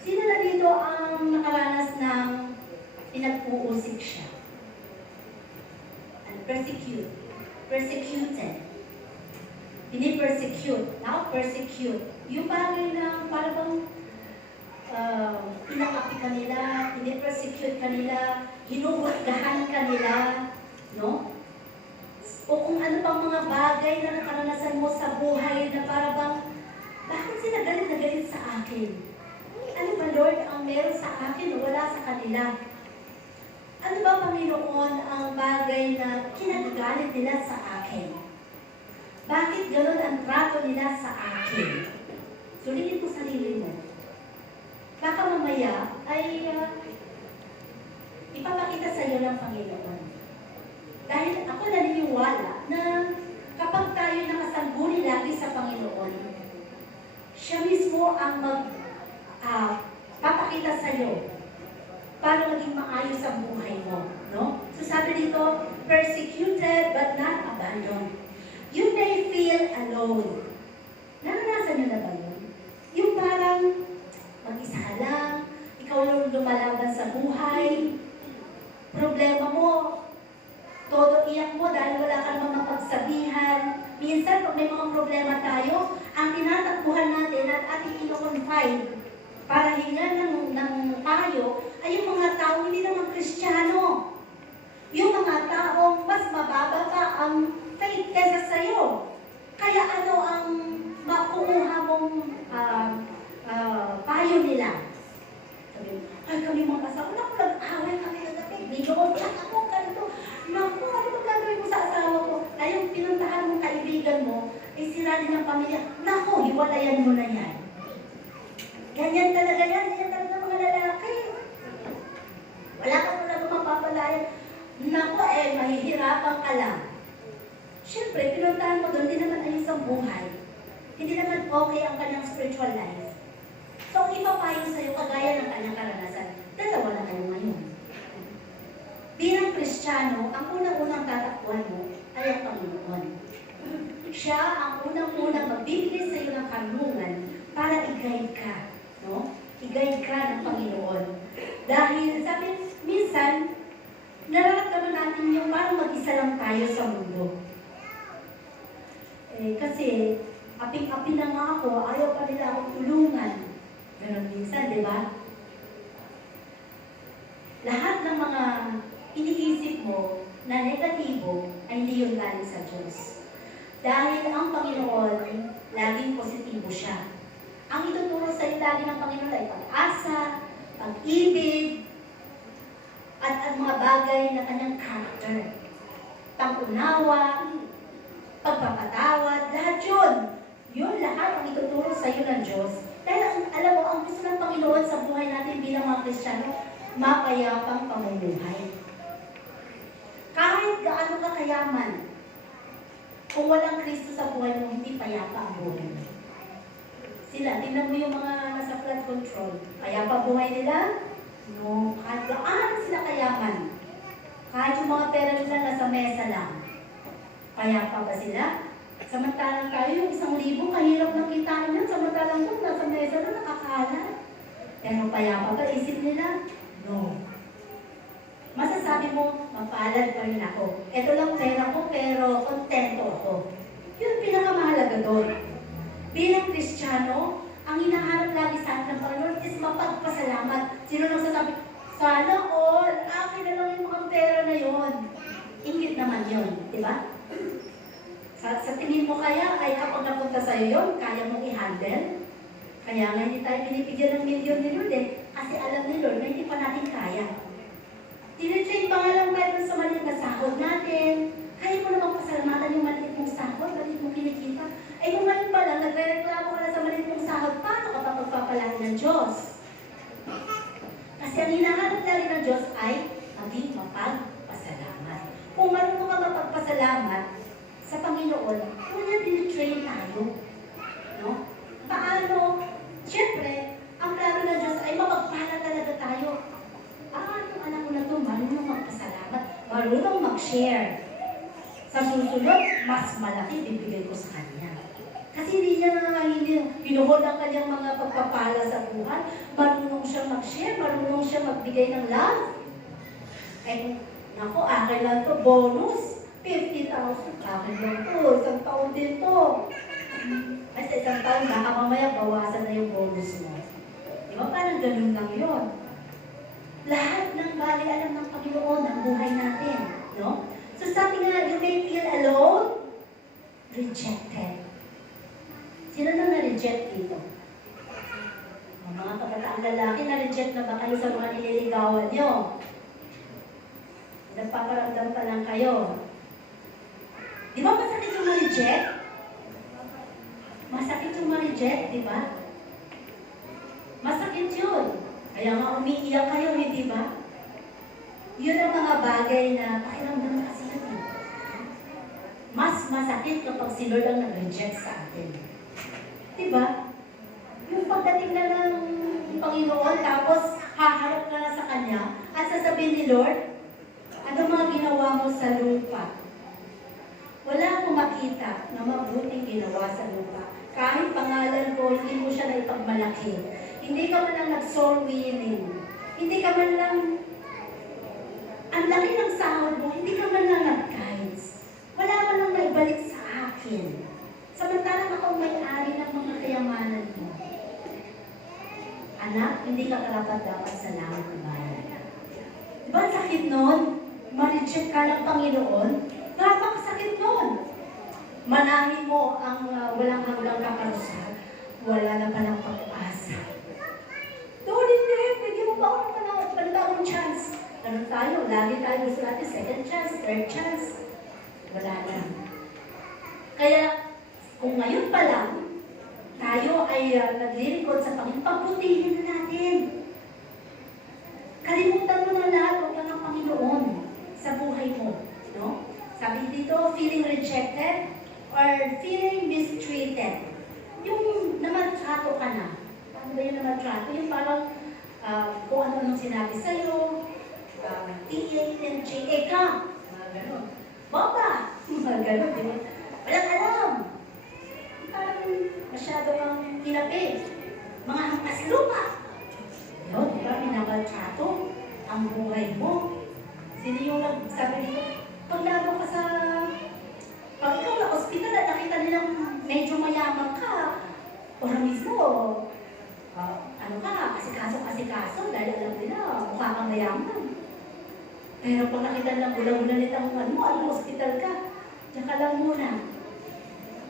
Sino na dito ang nakaranas ng pinag-uusig siya? And persecuted. Hindi persecute. Now, persecute. Yung bagay na parang pinakapi ka nila, persecute ka nila, hinuhusgahan ka nila, no? O kung ano pang mga bagay na nakaranasan mo sa buhay na parang, bakit sila galit na galit sa akin? Ano ba, Lord, ang meron sa akin o wala sa kanila? Ano ba, Panginoon, ang bagay na kinagagalit nila sa akin? Bakit gano'n ang trato nila sa akin? Sulitin mo sarili mo. Baka mamaya ay ipapakita sa iyo ng Panginoon. Dahil ako naniniwala na kapag tayo nakasangguni lagi sa Panginoon, siya mismo ang papakita sa iyo para maging maayos ang buhay mo. No? So sabi dito, persecuted but not abandoned. You may alone. Naranasan niyo na ba yun? Yung parang mag-isa ka lang, ikaw yung lumalaban sa buhay, problema mo, todo iyak mo dahil wala kang mga pagsabihan. Minsan, pag may mga problema tayo, ang tinatakbuhan natin at ating ino-confide para hingan ng payo ay yung mga tao hindi naman Kristiyano. Yung mga taong mas mababa pa ang faith kesa sa'yo. Kaya ano ang makukuha mong payo nila? Sabi, ay kami mga asawa, naku, nag-away kami kagabi. Video chat ako, ganito. Naku, ano ba gagawin mo sa asawa ko? Ay, yung pinuntahan mong kaibigan mo, sira din ang pamilya. Naku, hiwalayan mo na yan. Ganyan talaga yan. Ganyan talaga mga lalaki. Wala ka talaga mapapalayan. Naku, mahihirapan ka lang. Siyempre, pinuntahan mo doon, hindi naman ayos ang buhay. Hindi naman okay ang kanyang spiritual life. So, ang ipapayo sa'yo, kagaya ng kanyang karanasan, dalawa na kayo ngayon. Bilang Kristiyano, ang unang-unang tatakbuhan mo ay ang Panginoon. Siya ang unang-unang magbibigay sa'yo ng karunungan para i-guide ka. No? I-guide ka ng Panginoon. Dahil, sabi, minsan, nararamdaman natin yung parang mag-isa lang tayo sa mundo. Kasi, aping-api na nga ako, ayaw pa nila akong tulungan. Ganon minsan, di ba? Lahat ng mga iniisip mo na negatibo ay hindi yun galing sa Diyos. Dahil ang Panginoon, laging positibo siya. Ang ituturo sa iyo lagi ng Panginoon ay pag-asa, pag-ibig, at ang mga bagay na kanyang character. Pag-unawa, pagpapatawad, lahat yun. Yun lahat ang ituturo sa iyo ng Diyos. Dahil alam mo, ang gusto ng Panginoon sa buhay natin bilang mga Kristiyano, mapayapang pamumuhay. Kahit gaano ka kayaman, kung walang Kristo sa buhay mo, hindi payapa ang buhay mo. Sila, tingnan mo yung mga nasa flood control. Payapa buhay nila? No. Kahit gaano sila kayaman. Kahit yung mga pera nila nasa mesa lang. Payapa ba sila? Samantalang tayo, yung 1,000, kahirap na kitain yan. Samantalang ito, nasa mesa na nakakalat. Pero payapa ba isip nila? No. Masasabi mo, mapalad pa rin ako. Ito lang pera ko, pero kontento ako. Yun pinakamahalaga doon. Bilang Kristiyano, ang hinahanap lagi sa atin ng Panginoon is mapagpasalamat. Sino nang sasabi, sana all, akin na lang yung mga pera na yon. Ingit naman yun, di ba? Sa tingin mo kaya, ay kapag napunta sa'yo yun, kaya mong i-handle? Kaya nga hindi tayo binibigyan ng milyon ni Lord kasi alam ni Lord na hindi pa natin kaya. Tinitrain pa nga lang tayo sa maliit na sahod natin. Kaya mo namang pasalamatan yung maliit mong sahod, maliit mong kinikita. Ay kung ngayon pa lang, nagre-reklamo ka na sa maliit mong sahod, paano ka pa pagpapalaki ng Diyos? Kasi ang hinahanap lagi ng Diyos ay maging mapagpasalamat. Kung marunong ka mapagpasalamat sa Panginoon, kung na tinitrain tayo. No? Paano? Siyempre, ang plano ng Diyos ay mapagpala talaga tayo. Yung anak ko na ito, marunong magpasalamat, marunong mag-share. Sa susunod, mas malaki bibigay ko sa kanya. Kasi hindi niya nangangainin, pinuhod ang kanyang mga pagpapala sa buhay, marunong siya mag-share, marunong siya magbigay ng love. Naku, akin lang to, bonus, 50,000, akin lang to, isang taon din to. Kasi isang taon, baka mamaya bawasan na yung bonus mo. Di ba parang ganun lang yun? Lahat ng bagay alam ng Panginoon ang buhay natin. No? So sabi nga, you may feel alone, rejected. Sino na na-reject dito? Mga kabataang lalaki, na-reject na ba kayo sa mga nililigawan nyo? Nagpaparamdam pa lang kayo. Di ba masakit yung ma-reject? Masakit yung ma-reject, di ba? Masakit yun. Kaya nga umiiyak kayo, hindi ba? Yun ang mga bagay na pakiramdam kasi natin. Mas masakit kapag si Lord ang nag-reject sa atin. Diba? Yung pagdating na ng Panginoon, tapos haharap ka na sa Kanya, at sasabihin ni Lord, ano mga ginawa mo sa lupa? Wala akong makita na mabuting ginawa sa lupa. Kahit pangalan ko, hindi mo siya na ipagmalaki. Hindi ka man lang nag-soul winning. Hindi ka man lang, ang laki ng sahod mo, hindi ka man lang nag-guides. Wala man lang naibalik sa akin. Samantalang ako may-ari ng mga kayamanan mo. Anak, hindi ka karapat-dapat sa langit ng bayan. Diba ang sakit nun? Ma-reject ka ng Panginoon? Napakasakit nun. Manahin mo ang walang hanggang kakarusan. Wala na palang pag-asa. Lord, hindi. Bigyan mo ba ako ng panibagong chance? Ganun tayo. Lagi tayo gusto natin second chance, third chance. Wala na. Kaya, kung ngayon pa lang, tayo ay naglilingkod sa Panginoon, pagbutihin na natin. Kalimutan mo na lahat ng mga Panginoon sa buhay mo. No? Sabi dito, feeling rejected or feeling mistreated. Yung namaltrato ka na. Ano ba yung namaltrato? Yung parang kung ano-anong sinabi sa'yo, TANGA ka. Mga gano'n. Baba! Mga gano'n, di ba? Walang alam. Parang masyado kang kinapit. Mga hampas lupa. Yun, di ba? Minamaltrato ang buhay mo. Sino yung nagsabi dito? Pag lalo ka pag ikaw na ospital at nakita nilang medyo mayaman ka, o mismo, ano ka, asikaso, dahil alam nila, mukha kang mayaman. Pero pag nakita nilang gula-gula nitang ospital ka, diyan ka lang muna.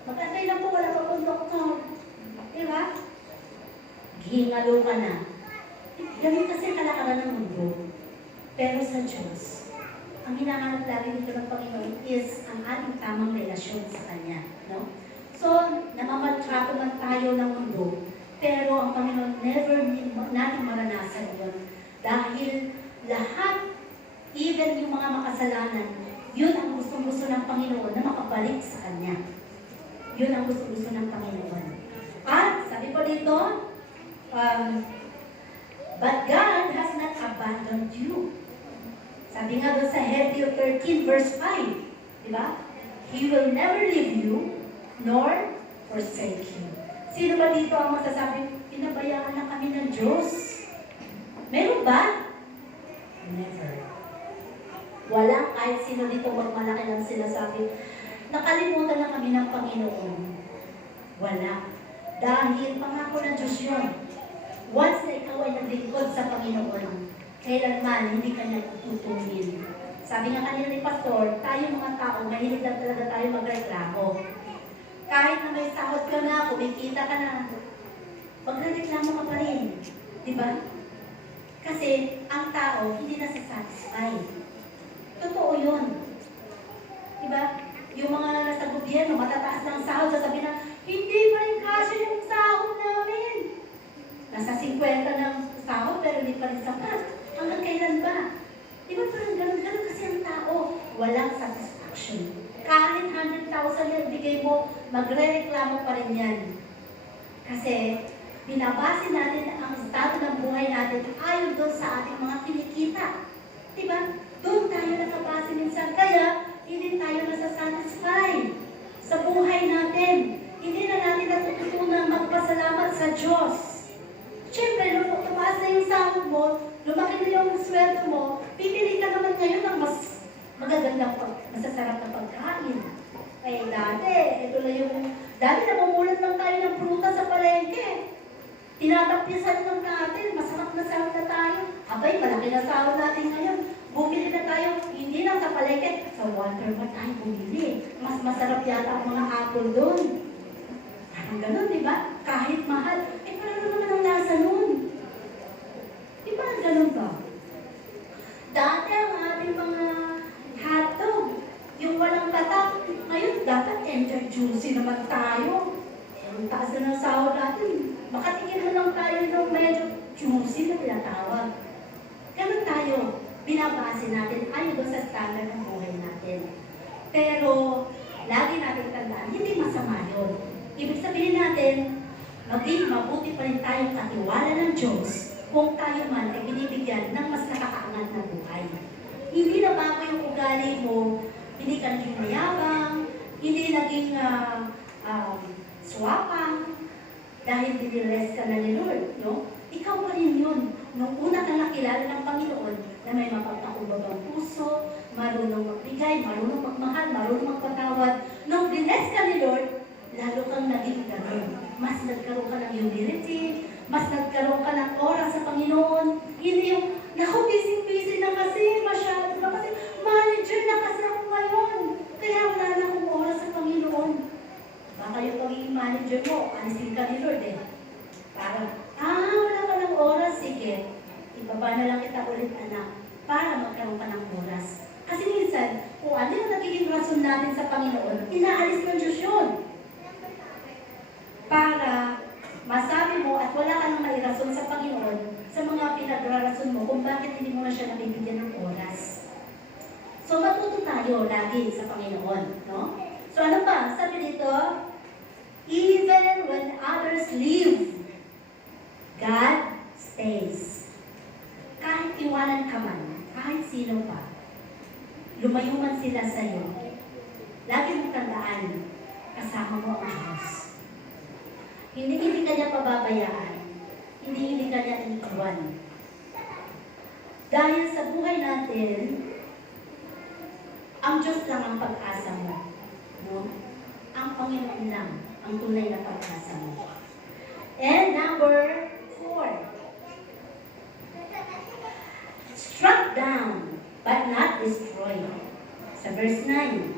Magkantay lang po, wala pa pong doktor. Diba? Hingalo ka na. Ganun kasi kalakaran ng mundo. Pero sa Diyos, ang hinahanap lagi dito ng Panginoon is ang ating tamang relasyon sa Kanya. No? So, namamaltrato man tayo ng mundo, pero ang Panginoon never natin maranasan yun. Dahil lahat, even yung mga makasalanan, yun ang gustong-gusto ng Panginoon na makabalik sa Kanya. Yun ang gusto-gusto ng Panginoon. At, sabi po dito, but God has not abandoned you. Sabi nga doon sa Hebrew 13 verse 5, di ba? He will never leave you, nor forsake you. Sino ba dito ang masasabi, pinabayaan na kami ng Diyos? Meron ba? Never. Walang kahit sino dito magmalaki ng sinasabi, nakalimutan na kami ng Panginoon. Wala. Dahil pangako ng Diyos yun. Once na ikaw ay naglingkod sa Panginoon, kailanman hindi ka niya tutulin. Sabi nga kanina ni Pastor, tayo mga tao, mahilig lang talaga tayo magreklamo. Kahit na may sahod ka na, kumikita ka na, magreklamo ka pa rin. Diba? Kasi ang tao hindi nasa-satisfy. Totoo yun. Diba? Yung mga nasa gobyerno, matataas ng sahod, sasabihin na, hindi pa rin kasi yung sahod namin. Nasa 50 ng sahod, pero hindi pa rin sapat. Hanggang kailan ba? Di ba parang ganun kasi ang tao, walang satisfaction. Kahit 100,000 yung bigay mo, magre-reklamo pa rin yan. Kasi, binabase natin ang estado ng buhay natin ayon doon sa ating mga kinikita. Di ba? Doon tayo nakabase minsan. Kaya, hindi tayo nasa-satisfy sa buhay natin. Hindi na natin natutunan magpasalamat sa Diyos. Siyempre, nung tumaas na yung sahod mo, lumaki na yung sweldo mo, pipili ka naman ngayon ng mas magagandang, masasarap na pagkain. Eh, ito na yung, dati namumulat lang tayo ng prutas sa palengke. Tinatapyasan lang natin, masarap na sahod na tayo. Abay, malaki na sahod natin ngayon. Bumili na tayo, hindi lang sa palengke, sa Walmart tayo bumili. Mas masarap yata ang mga apple doon. Parang ganun, di ba? Kahit mahal, parang naman ang lasa nun. Di ba ganun ba? Dati ang ating mga hotdog, yung walang tatak, ngayon dapat enter juicy naman tayo. Ang taas na ng sahod natin, makatingin na lang tayo ng medyo juicy na tinatawag. Ganun tayo, binabase natin ayon doon sa standard ng buhay natin. Pero, lagi natin tandaan, hindi masama yun. Ibig sabihin natin, maging mabuti pa rin tayong katiwala ng Diyos kung tayo man ay binibigyan ng mas nakakaangat na buhay. Hindi na bago yung ugali mo, hindi ka naging mayabang, hindi naging swapang, dahil diniless ka na ni Lord, no? Ikaw pa rin yun. Nung una ka nakilala ng Panginoon na may mapagpakumbabang puso, marunong magbigay, marunong magmahal, marunong magpatawad. Nung diniless ka ni Lord, lalo kang naging ganun. Mas nagkaroon ka ng humility, mas nagkaroon ka ng oras sa Panginoon. Hindi yung, naku, busy na kasi, masyado na kasi, manager na kasi ako ngayon. Kaya wala na akong oras sa Panginoon. Baka yung pagiging manager mo, alisin ka ni Lord eh. Parang, wala ka ng oras, sige. Ibaba na lang kita ulit, anak, para magkaroon ka ng oras. Kasi minsan, kung ano yung nagiging rason natin sa Panginoon, inaalis ng Diyos yun. Para masabi mo at wala ka nang mairason sa Panginoon sa mga pinagrarason mo kung bakit hindi mo na siya nabibigyan ng oras. So, matuto tayo lagi sa Panginoon, no? So, ano pa? Sabi dito, even when others leave, God stays. Kahit iwanan ka man, kahit sino pa, lumayo man sila sa iyo, lagi mong tandaan, kasama mo ang Diyos. Hindi ka niya pababayaan. Hindi ka niya iniwan. Dahil sa buhay natin, ang Diyos lang ang pag-asa mo. No? Ang Panginoon lang ang tunay na pag-asa mo. And number 4. Struck down, but not destroyed. Sa verse 9.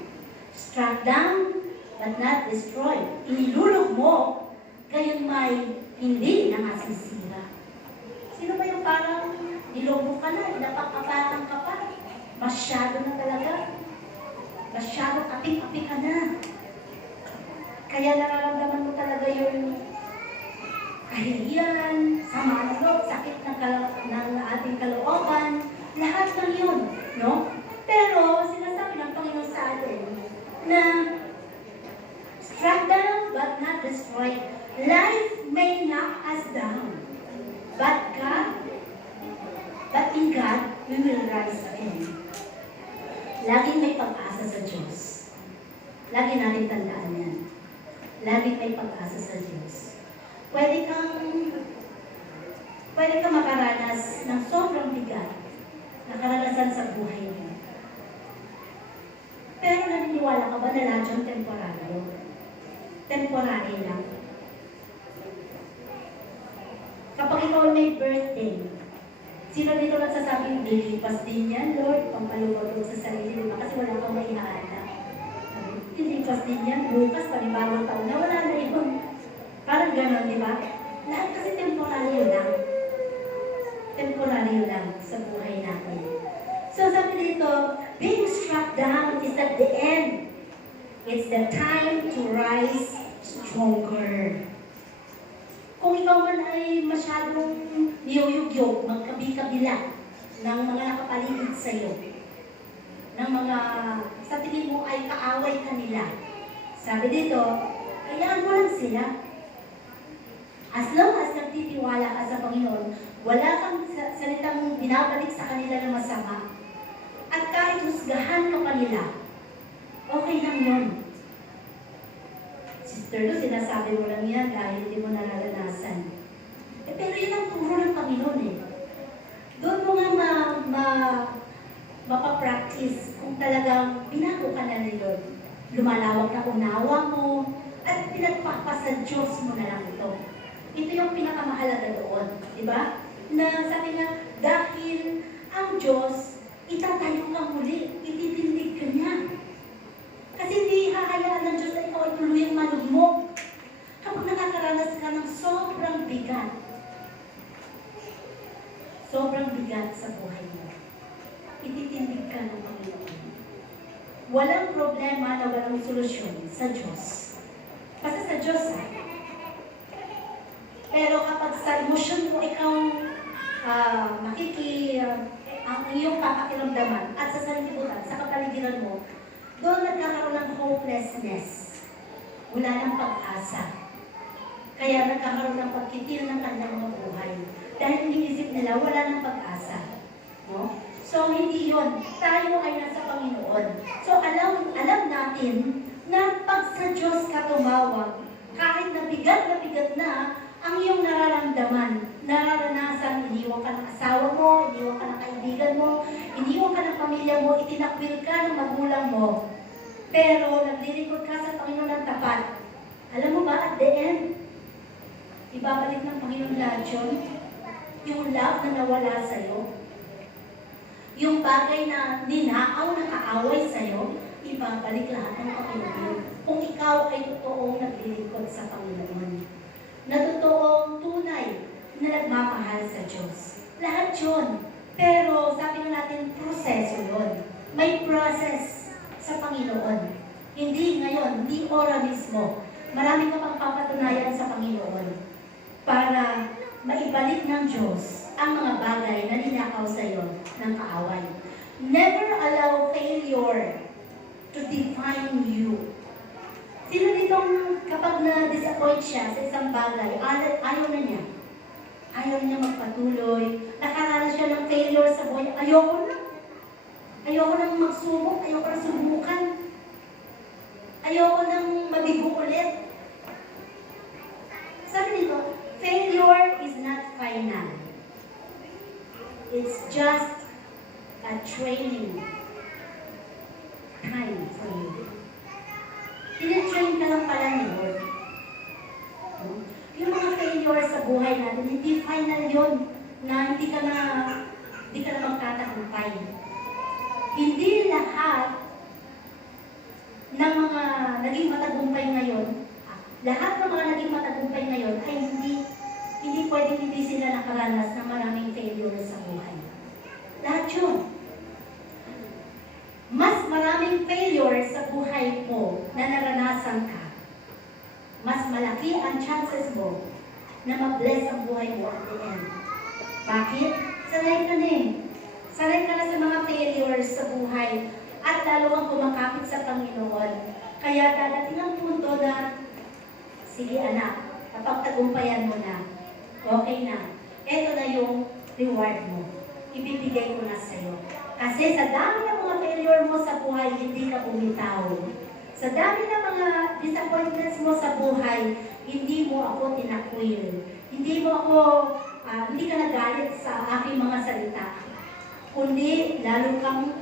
Struck down, but not destroyed. Inilulog mo, kayong may hindi nangasisira. Sino ba yung parang nilobo ka na, napakapatang ka pa? Masyado na talaga. Masyado apik-apik ka na. Kaya nararamdaman mo talaga yung kahihiyan, sama ng loob, sakit ng ating kalooban, lahat ng yun, no? Pero sinasabi ng Panginoon sa atin na struck down but not destroyed. Life may knock us down, but in God, we will rise again. Laging may pag-asa sa Diyos. Lagi natin tandaan yan. Laging may pag-asa sa Diyos. Pwede kang makaranas ng sobrang bigat na karanasan sa buhay mo. Pero naniniwala ka ba na lahat yung temporaryo? Temporary lang. Kapag ikaw may birthday, sino dito nagsasabing, lilipas din yan, Lord, pampalubag sa sarili, diba? Kasi wala kang maihahanap. Lilipas din yan, bukas, panibagong taon na, wala na yun. Parang gano'n, di ba? Lahat kasi temporaryo lang. Temporaryo lang sa buhay natin. So sabi dito, being struck down is at the end. It's the time to rise stronger. Kung ikaw man ay masyadong niyuyugyog, magkabi-kabila ng mga nakapaligid sa iyo, ng mga sa tingin mo ay kaaway kanila. Sabi dito, kayaan mo lang sila. As long as nagtitiwala ka sa Panginoon, wala kang salitang binabalik sa kanila na masama. At kahit husgahan ka pa nila, okay lang yun. Sister Lu, sinasabi mo lang yan dahil hindi mo nararanasan. Pero yun ang turo ng Panginoon eh. Doon mo nga mapapractice kung talagang binago ka na ni Lord. Lumalawak na unawa mo at pinagpapasa Diyos mo na lang ito. Ito yung pinakamahalaga doon. Diba? Na sabi nga, dahil ang Diyos, itatayo ka muli, ititindig ka niya. Kasi hindi hahayaan ng Diyos na ikaw ay tuluyang malugmok. Kapag nakakaranas ka ng sobrang bigat sa buhay mo, ititindig ka ng Panginoon. Walang problema na walang solusyon sa Diyos. Basta sa Diyos, Pero kapag sa emosyon mo ikaw ang iyong papakiramdaman at sa sanlibutan, sa kapaligiran mo, doon nagkakaroon ng hopelessness. Wala ng pag-asa. Kaya nagkakaroon ng pagkitil ng kanilang mga buhay. Dahil iniisip nila, wala ng pag-asa. No? So, hindi yun. Tayo ay nasa Panginoon. So, alam natin na pag sa Diyos ka tumawag, kahit na bigat na ang iyong nararamdaman, nararanasan, iniwan ka ng asawa mo, iniwan ka ng kaibigan mo, iniwan ka ng pamilya mo, itinakwil ka ng magulang mo, pero naglilingkod ka sa Panginoon ng tapat. Alam mo ba, at the end, ibabalik ng Panginoon lahat yun, yung love na nawala sa'yo, yung bagay na ninakaw na kaaway sa'yo, ibabalik lahat ng Panginoon. Kung ikaw ay totoong naglilingkod sa Panginoon, na totoong tunay na nagmamahal sa Diyos. Lahat yun. Pero sabi na natin, proseso yun. May process sa Panginoon. Hindi ngayon, hindi ora mismo. Marami ka pang papatunayan sa Panginoon para maibalik ng Diyos ang mga bagay na ninakaw sa iyo ng kaaway. Never allow failure to define you. Sino ditong kapag na-disappoint siya sa isang bagay, ayaw na niya. Ayaw niya magpatuloy. Nakaranas siya ng failure sa buhay. Ayoko na. Ayoko nang magsubok. Ayoko na subukan. Ayoko nang mabigo ulit. Sabi nito, failure is not final. It's just a training time for you. Tine-train ka lang pala ni Lord. Yung mga failure sa buhay natin, hindi final yun na hindi ka na magtatagumpay. Hindi lahat ng mga naging matagumpay ngayon, lahat ng mga naging matagumpay ngayon ay hindi pwedeng hindi sila nakaranas ng maraming failure sa buhay. Lahat yun. Mas maraming failure sa buhay mo na naranasan ka, mas malaki ang chances mo na ma-bless ang buhay mo at the end. Bakit? Sanay ka na eh. Sanay ka na sa mga failures sa buhay at lalo kang kumakapit sa Panginoon. Kaya dadating ang punto na, sige anak, kapag tagumpayan mo na, okay na, eto na yung reward mo. Ibibigay ko na sa'yo. Kasi sa dami ng mga failure mo sa buhay, hindi ka bumitaw. Sa dami ng mga disappointments mo sa buhay, hindi mo ako tinakwil. Hindi ka nagalit sa aking mga salita. Kundi lalo kang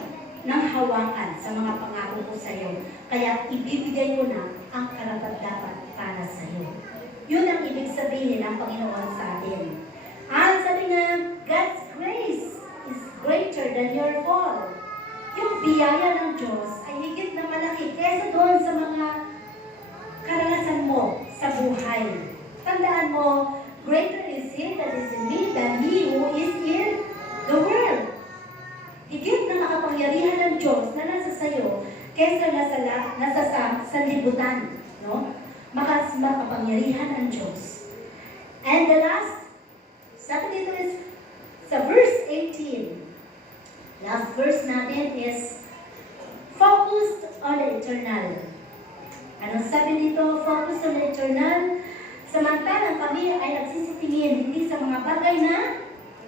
nang hawakan sa mga pangako ko sa iyo. Kaya ibibigay ko na ang karapat-dapat para sa iyo. Yun ang ibig sabihin ng Panginoon sa atin. At sabi nga, God's grace is greater than your fall. Yung biyaya ng Diyos ay higit na malaki kesa doon sa mga karanasan mo sa buhay. Tandaan mo, greater is He that is in me than he who is in the world. Higit na makapangyarihan ng Diyos na nasa sayo kesa nasa sa libutan. No? Makapangyarihan ng Diyos. And the last, sabi dito is sa verse 18. Last verse natin is focused on the eternal. Anong sabi dito? Focused on the eternal. Samantalang kami ay nagsisitingin hindi sa mga bagay na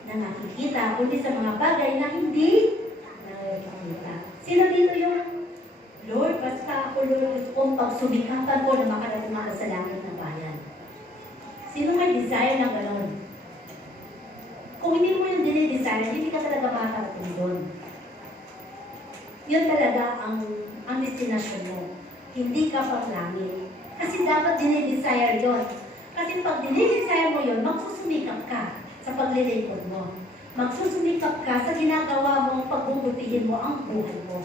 nakikita, kundi sa mga bagay na hindi nakikita. Sino dito yung Lord, basta ako, Lord, gusto kong pagsumikapan ko na makarating ako sa langit na bayan. Sino may desire na gano'n? Kung hindi mo yung dinidesire, hindi ka talaga makarating doon. Yun talaga ang destinasyon mo. Hindi ka pang langit. Kasi dapat dinidesire yun. Kasi pag dinidesire mo yun, magsusumikap ka sa paglilingkod mo. Magsusumikap ka sa ginagawa mo, pagbubutihin mo ang buhay mo.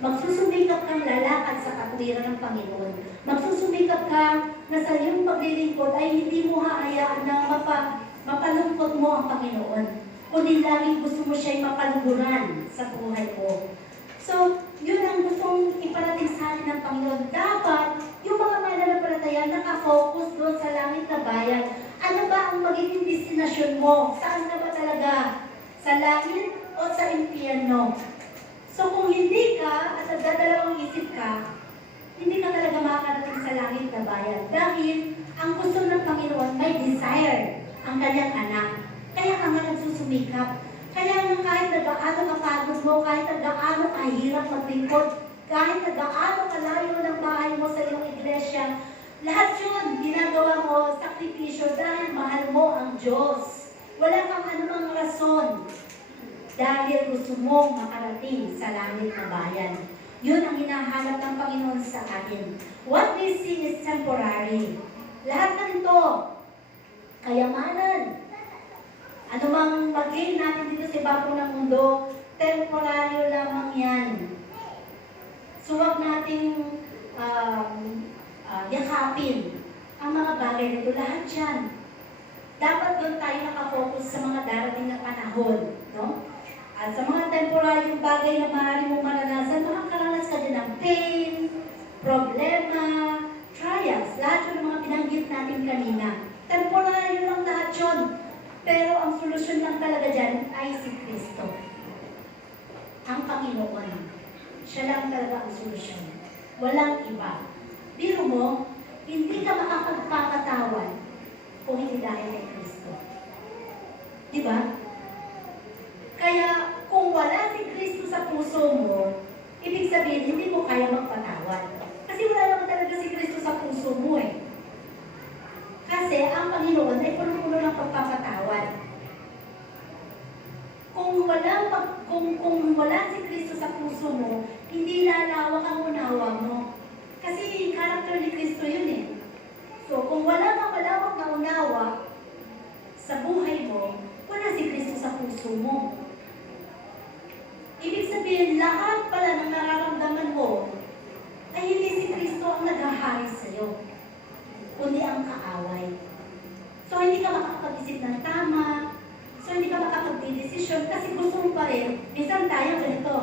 Magsusumikap kang lalakad sa katwiran ng Panginoon. Magsusumikap ka na sa iyong paglilingkod ay hindi mo hahayaan na mapalungkot mo ang Panginoon. Kundi laging gusto mo siya'y mapaluguran sa buhay mo. So, yun ang gustong iparating sa atin ng Panginoon. Dapat, yung mga mananampalataya nakafocus doon sa langit na bayan. Ano ba ang magiging destinasyon mo? Saan ka ba talaga? Sa langit o sa impyerno? So, kung hindi ka at nagdadalawang isip ka, hindi ka talaga makakarating sa langit na bayan. Dahil, ang gusto ng Panginoon may desire ang kanyang anak. Kaya ka nga nagsusumikap. Kaya nga kahit nagaano kapagod mo, kahit nagaano kahirap maglingkod, kahit nagaano kalayo ng bahay mo sa iyong iglesia, Lahat yun, ginagawa mo, sakripisyo dahil mahal mo ang Diyos. Wala kang anumang rason dahil gusto mong makarating sa langit na bayan. Yun ang hinahanap ng Panginoon sa atin. What we see is temporary. Lahat ng ito, kayamanan, anumang mag-gain natin dito sa ibabaw ng mundo, temporaryo lamang yan. So huwag nating yakapin ang mga bagay nito. Lahat yan. Dapat doon tayo nakafocus sa mga darating na panahon. No? At sa mga temporaryong bagay na maaari mong maranasan, makakaranas ka din ng pain, problema, trials. Lahat yung mga binanggit natin kanina. Temporaryo lang lahat yun. Pero ang solusyon lang talaga dyan ay si Kristo. Ang Panginoon. Siya lang talaga ang solusyon. Walang iba. Biro mo, hindi ka makapagpapatawan kung hindi dahil kay Kristo. Diba? Kaya kung wala si Kristo sa puso mo, ibig sabihin, hindi mo kaya magpatawad. Kasi wala naman talaga si Kristo sa puso mo eh. Kasi ang Panginoon ay puno-puno ng pagpapatawad. Kung wala si Kristo sa puso mo, hindi lalawak ang unawa mo. Kasi yung character ni Kristo yun eh. So, kung wala kang malawak na unawa sa buhay mo, wala si Kristo sa puso mo. Ibig sabihin, lahat pala ng nararamdaman mo ay hindi si Kristo ang naghahari sa'yo, kundi ang kaaway. So, hindi ka makakapag-isip ng tama, so hindi ka makakapag-desisyon kasi gusto mo pa rin. Minsan tayo ganito,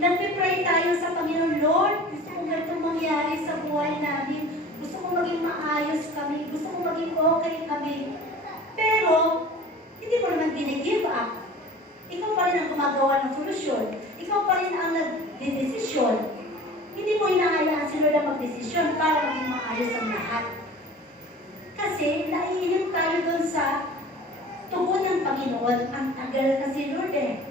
nagpipray tayo sa Panginoon, Lord, gusto ko ganitong mangyari sa buhay namin, gusto ko maging maayos kami, gusto ko maging okay kami. Pero, hindi mo naman gini-give up. Ikaw pa rin ang gumagawa ng solusyon. Ikaw pa rin ang nagdedesisyon. Hindi mo hinahayaan si Lord ang magdesisyon para maging maayos ang lahat. Kasi naiinip tayo doon sa tugon ng Panginoon. Ang tagal kasi Lord eh.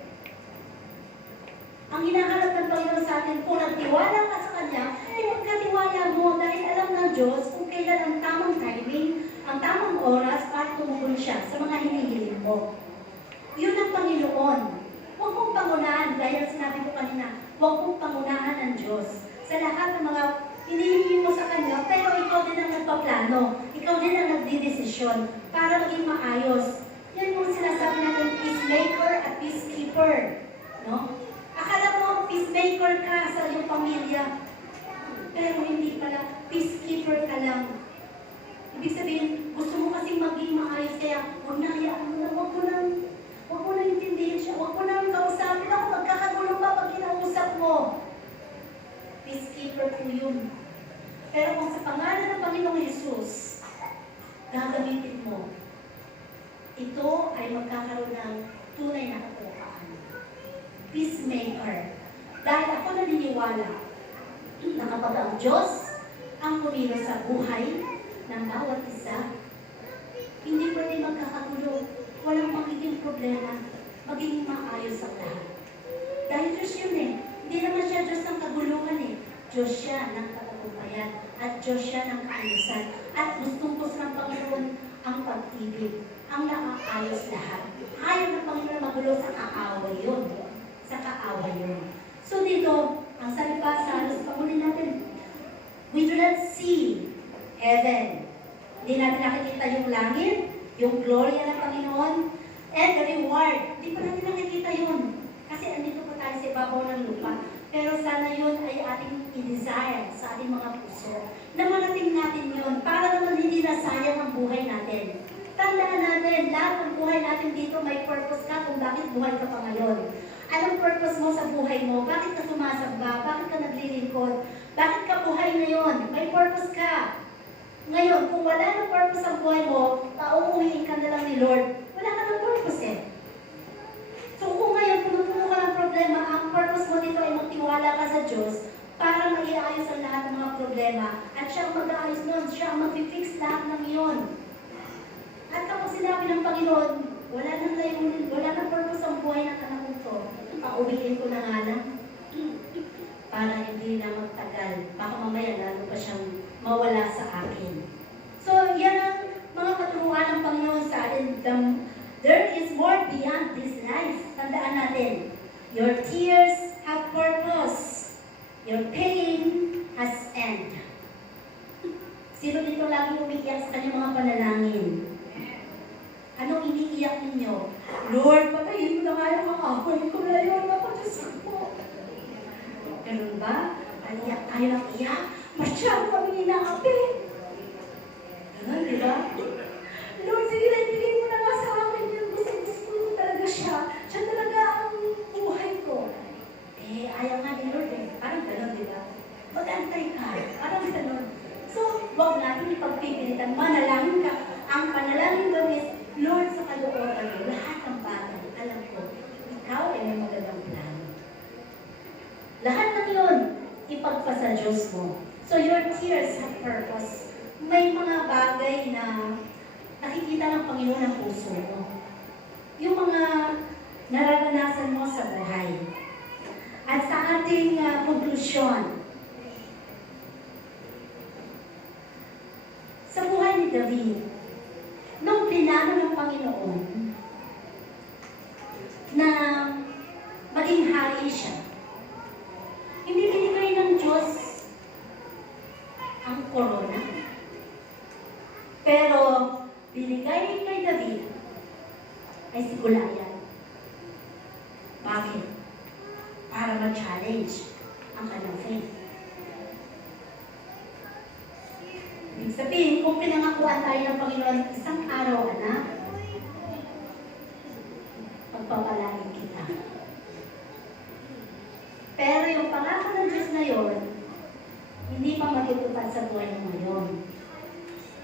Ang hinahanap ng Panginoon sa atin, kung nagtiwala ka sa Kanya, ay magkatiwala mo dahil alam ng Diyos kung kailan ang tamang timing, ang tamang oras para tumugon siya sa mga hinihiling mo. Yun ang Panginoon. Huwag mong pangunahan, dahil sinabi ko kanina, huwag mong pangunahan ng Diyos sa lahat ng mga hinihingi mo sa Kanya, pero ikaw din ang nagpaplano, ikaw din ang nagdidesisyon para maging maayos. Yan mo sinasabi natin, peacemaker at peacekeeper. No? Akala mo, peacemaker ka sa iyong pamilya, pero hindi pala, peacekeeper ka lang. Ibig sabihin, gusto mo kasing maging maayos, kaya huwag na hayaan mo na, huwag mo na intindihin siya, huwag mo na kausapin ako, magkakagulo pa pag kinausap mo. Peacekeeper po yun. Pero kung sa pangalan ng Panginoong Hesus, gagamitin mo, ito ay magkakaroon ng tunay na katukaan. Peacemaker. Dahil ako naniniwala na kapag ang Diyos ang kumilos sa buhay ng bawat isa, hindi pwede magkakagulo, walang magiging problema, magiging maayos ang lahat. Dahil Diyos yun eh. Hindi naman siya Diyos ng kaguluhan eh. Diyos siya ng katagumpayan at Diyos siya ng kaayusan. At gustong gusto ng Panginoon ang pag-ibig, ang nakaayos lahat. Ayaw ng Panginoon magulo sa kaaway yun. Sa kaaway yun. So dito, ang salita sa halos pangunin natin, we do not see heaven. Hindi natin nakikita yung langit, yung glory ng Panginoon, and the reward. Hindi pa natin nakikita yun. Kasi andito pa tayo sa ibabaw ng lupa. Pero sana yun ay ating i-desire sa ating mga puso. Na marating natin yun para naman hindi nasayang ang buhay natin. Tandaan natin, lahat ng buhay natin dito may purpose ka kung bakit buhay ka pa ngayon. Anong purpose mo sa buhay mo? Bakit ka sumasamba? Bakit ka naglilingkod? Bakit ka buhay ngayon? May purpose ka. Ngayon, kung wala ng purpose ang buhay mo, pauuwiin ka na lang ni Lord, wala ka ng purpose eh. So kung ngayon, puno-puno ka ng problema, ang purpose mo dito ay magtiwala ka sa Diyos para maiayos ang lahat ng mga problema. At siya ang mag-aayos nun, siya ang mag-fix lahat ng iyon. At kapag sinabi ng Panginoon, wala nang layunin, wala nang purpose ang buhay ng anak ko to, pauwiin ko na nga lang para hindi na magtagal. Baka mamaya lalo pa siyang mawala sa akin. So, yan ang mga katuruan ng Panginoon sa atin. There is more beyond this life. Tandaan natin, your tears have purpose. Your pain has end. Sino dito lagi umiiyak sa kanyang mga panalangin? Anong iniiyak ninyo? Lord, patayin mo na nga yung kakapon ko na yun. Napatusin ko. Ganun ba? Iyak tayo ng iyak. Masyado kami inaapi. Ganun, di ba? Lord, sige na, ibigay mo na nga sa akin yun. Gusto ko talaga siya. Siya talaga ang buhay ko. Ayaw nga ni Lord eh. Parang ganun, di ba? Mag-antay ka. Parang ganun. So, huwag natin ipagpipilitan. Manalangin ka. Ang panalangin doon is, Lord, sa kalooban mo, lahat ng bagay, alam ko, ikaw ay may magandang plano. Lahat ng yun, ipagpasa Diyos mo. So your tears have purpose. May mga bagay na nakikita ng Panginoon ang puso mo. Yung mga nararanasan mo sa buhay. At sa ating konklusyon, sa buhay ni David, nung plinano ng Panginoon na maging hari siya, hindi binigay ng Diyos ang korona. Pero binigay kay David ay si Goliath. Bakit? Para ma-challenge ang kanyang faith. Ibig sabihin, kung pinangakuan tayo ng Panginoon isang araw, anak, pagpapalain kita. Pero yung pangako ng Diyos na yun, hindi pa matutupad sa buhay mo ngayon.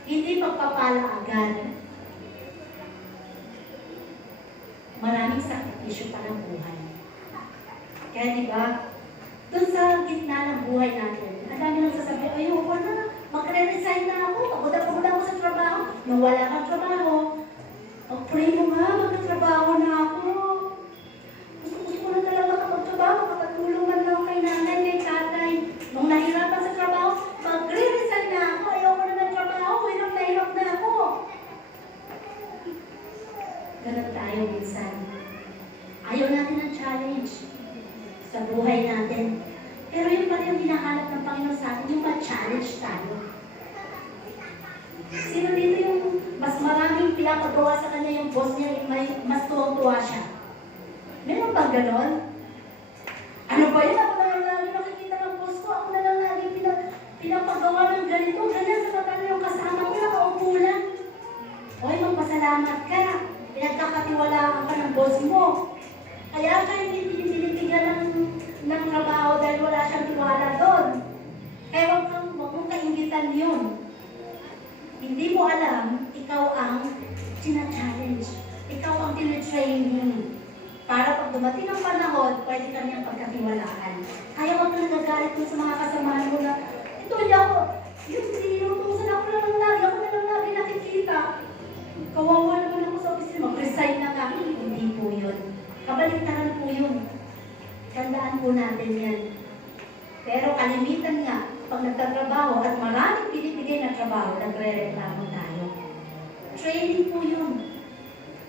Hindi pagpapala agad. Maraming sakripisyo pa ng buhay. Kaya diba, doon sa gitna ng buhay natin, ang dami nang sasabi, ayoko na, magre-resign na ako, pagod ako sa trabaho. Nung wala kang trabaho, mag-pray mo nga, magkatrabaho na ako. Gusto ko na talaga kapag-trabaho, kapag-tulungan na ako kay nanay, kay tatay. Nung nahirapan sa trabaho, magre-resign na ako, ayoko na ng trabaho, hirap na ako. Ganun tayo minsan. Ayaw natin ng challenge sa buhay natin. Pero yun pa rin yung hinahanap ng Panginoon sa atin, yung ma-challenge tayo. Sino dito yung mas maraming pinapagawa sa kanya yung boss niya, mas tuwang-tuwa siya? Meron ba ganon? Ano ba yun? Ako na lang lagi nakikita ng boss ko, ako na lang lagi pinapagawa ng ganito, ganyan sa mata yung kasama ko, nakaupo lang. Oy, magpasalamat ka. Pinagkakatiwalaan ka ng boss mo. Kaya ka hindi binibigyan ng trabaho dahil wala siyang tiwala doon. Kaya huwag mong kaingitan yun. Hindi mo alam, ikaw ang challenge. Ikaw ang tinitraining. Para pag dumating ang panahon, pwede ka niyang pagkatiwalaan. Kaya huwag ka nagagalit mo sa mga kasamahan mo na, ito hindi ako, yung tinutusan ako na lang lagi, ako na lang lagi nakikita. Kawawa naman ako sa opisina, mag-resign na nga. Hindi po yun. Kabaliktaran po yun. Tandaan po natin yan. Pero kalimitan nga, pag nagtatrabaho at maraming binibigay na trabaho, nagre-reklamo tayo. Training po yun.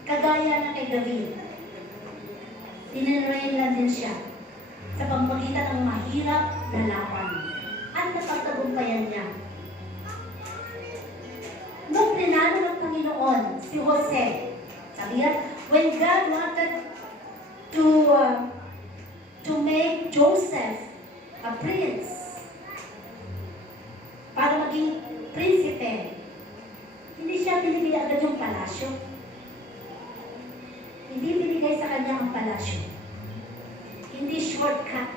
Kagaya na kay David. Tinrain lang din siya sa pamamagitan ng mahirap na laban. At napagtagumpayan niya. Nung plinano ng Panginoon, si Jose, sabi nga, when God wanted to make Joseph a prince, para maging prinsipe, hindi siya binigay agad yung palasyo. Hindi binigay sa kanya ang palasyo. Hindi shortcut.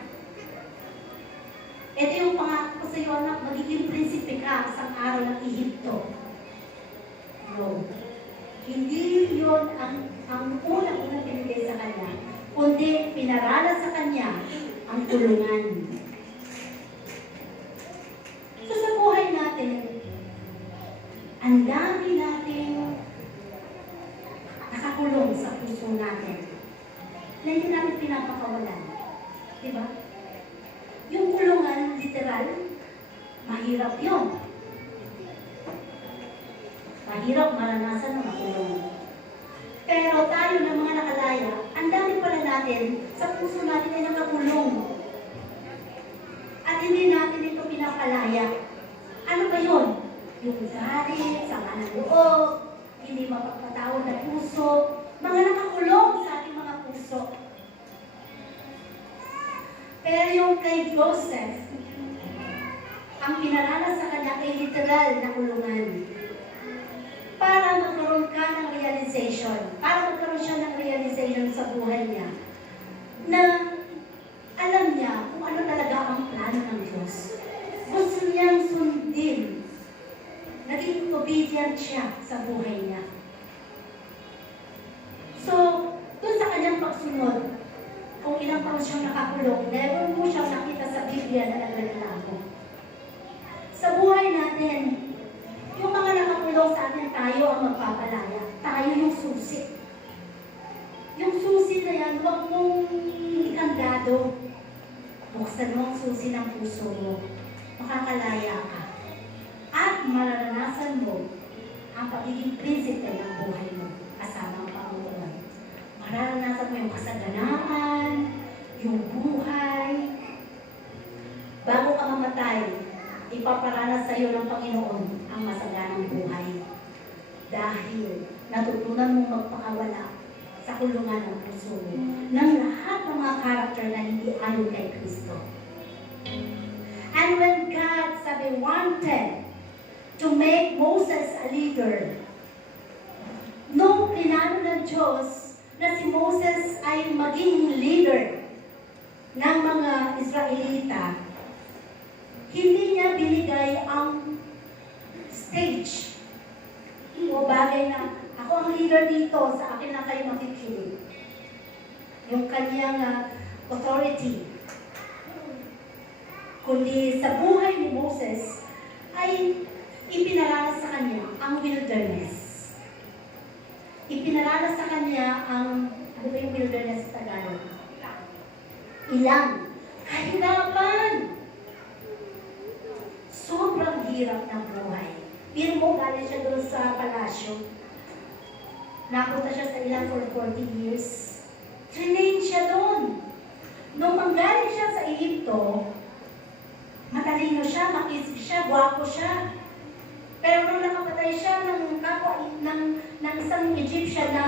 Ito yung pangako ko sa iyo, anak, magiging prinsipe ka sa araw ng Ehipto. No. Hindi yun ang unang binigay sa kanya, kundi pinarala sa kanya ang kulungan. So sa buhay natin, ang dami nating nakakulong sa puso natin na hindi natin pinapakawalan. Diba? Yung kulungan, literal, mahirap yun. mahirap maranasan ng makulong. Pero tayo ng mga nakalaya, ang dami pala natin, sa puso natin ay nakakulong. At hindi natin ito pinapalaya. Ano ba yun? Yung galit, sama ng loob, hindi mapagpatawad na puso, mga nakakulong sa ating mga puso. Pero yung kay Joseph, ang pinaranas sa kanya ay literal na kulungan. Para magkaroon ka ng realization, para magkaroon siya ng realization sa buhay niya, na alam niya kung ano talaga ang plano ng Diyos. Gusto niyang sundin. Naging obedient siya sa buhay niya. So, doon sa kanyang pagsunod, kung ilang taon siyang nakakulong, never mo siyang nakita sa Biblia na nagreklamo. Sa buhay natin, yung mga nakakulong sa atin, tayo ang magpapalaya. Tayo yung susi. Yung susi na yan, huwag mong ikandado. Buksan mo ang susi ng puso mo. Makakalaya ka. At mararanasan mo ang pagiging prinsipe ng buhay mo kasama ang Panginoon. Mararanasan mo yung kasaganaan, yung buhay. Bago ka mamatay, ipaparanas sa iyo ng Panginoon ang masaganang buhay. Dahil natutunan mong magpakawala sa kulungan ng puso mo ng lahat ng mga karakter na hindi ayon kay Kristo. And when God sabi wanted to make Moses a leader, nung plinano ng Diyos na si Moses ay maging leader ng mga Israelita, hindi niya binigay ang stage o bagay na ako ang leader dito, sa akin na kayo makikinig. Yung kanyang authority. Kundi sa buhay ni Moses ay ipinaranas sa kanya ang wilderness. Ipinaranas sa kanya ang, ano ba yung wilderness sa Tagalog? Ilang. Kahirapan. Sobrang hirap ng buhay. Pero mo, galing siya doon sa palasyo. Napunta siya sa ilang for 40 years. Trained siya doon. Nung manggaling siya sa Egypto, matalino siya, makisig siya, gwapo siya. Pero nung nakapatay siya ng kapwa, ng isang Egyptian na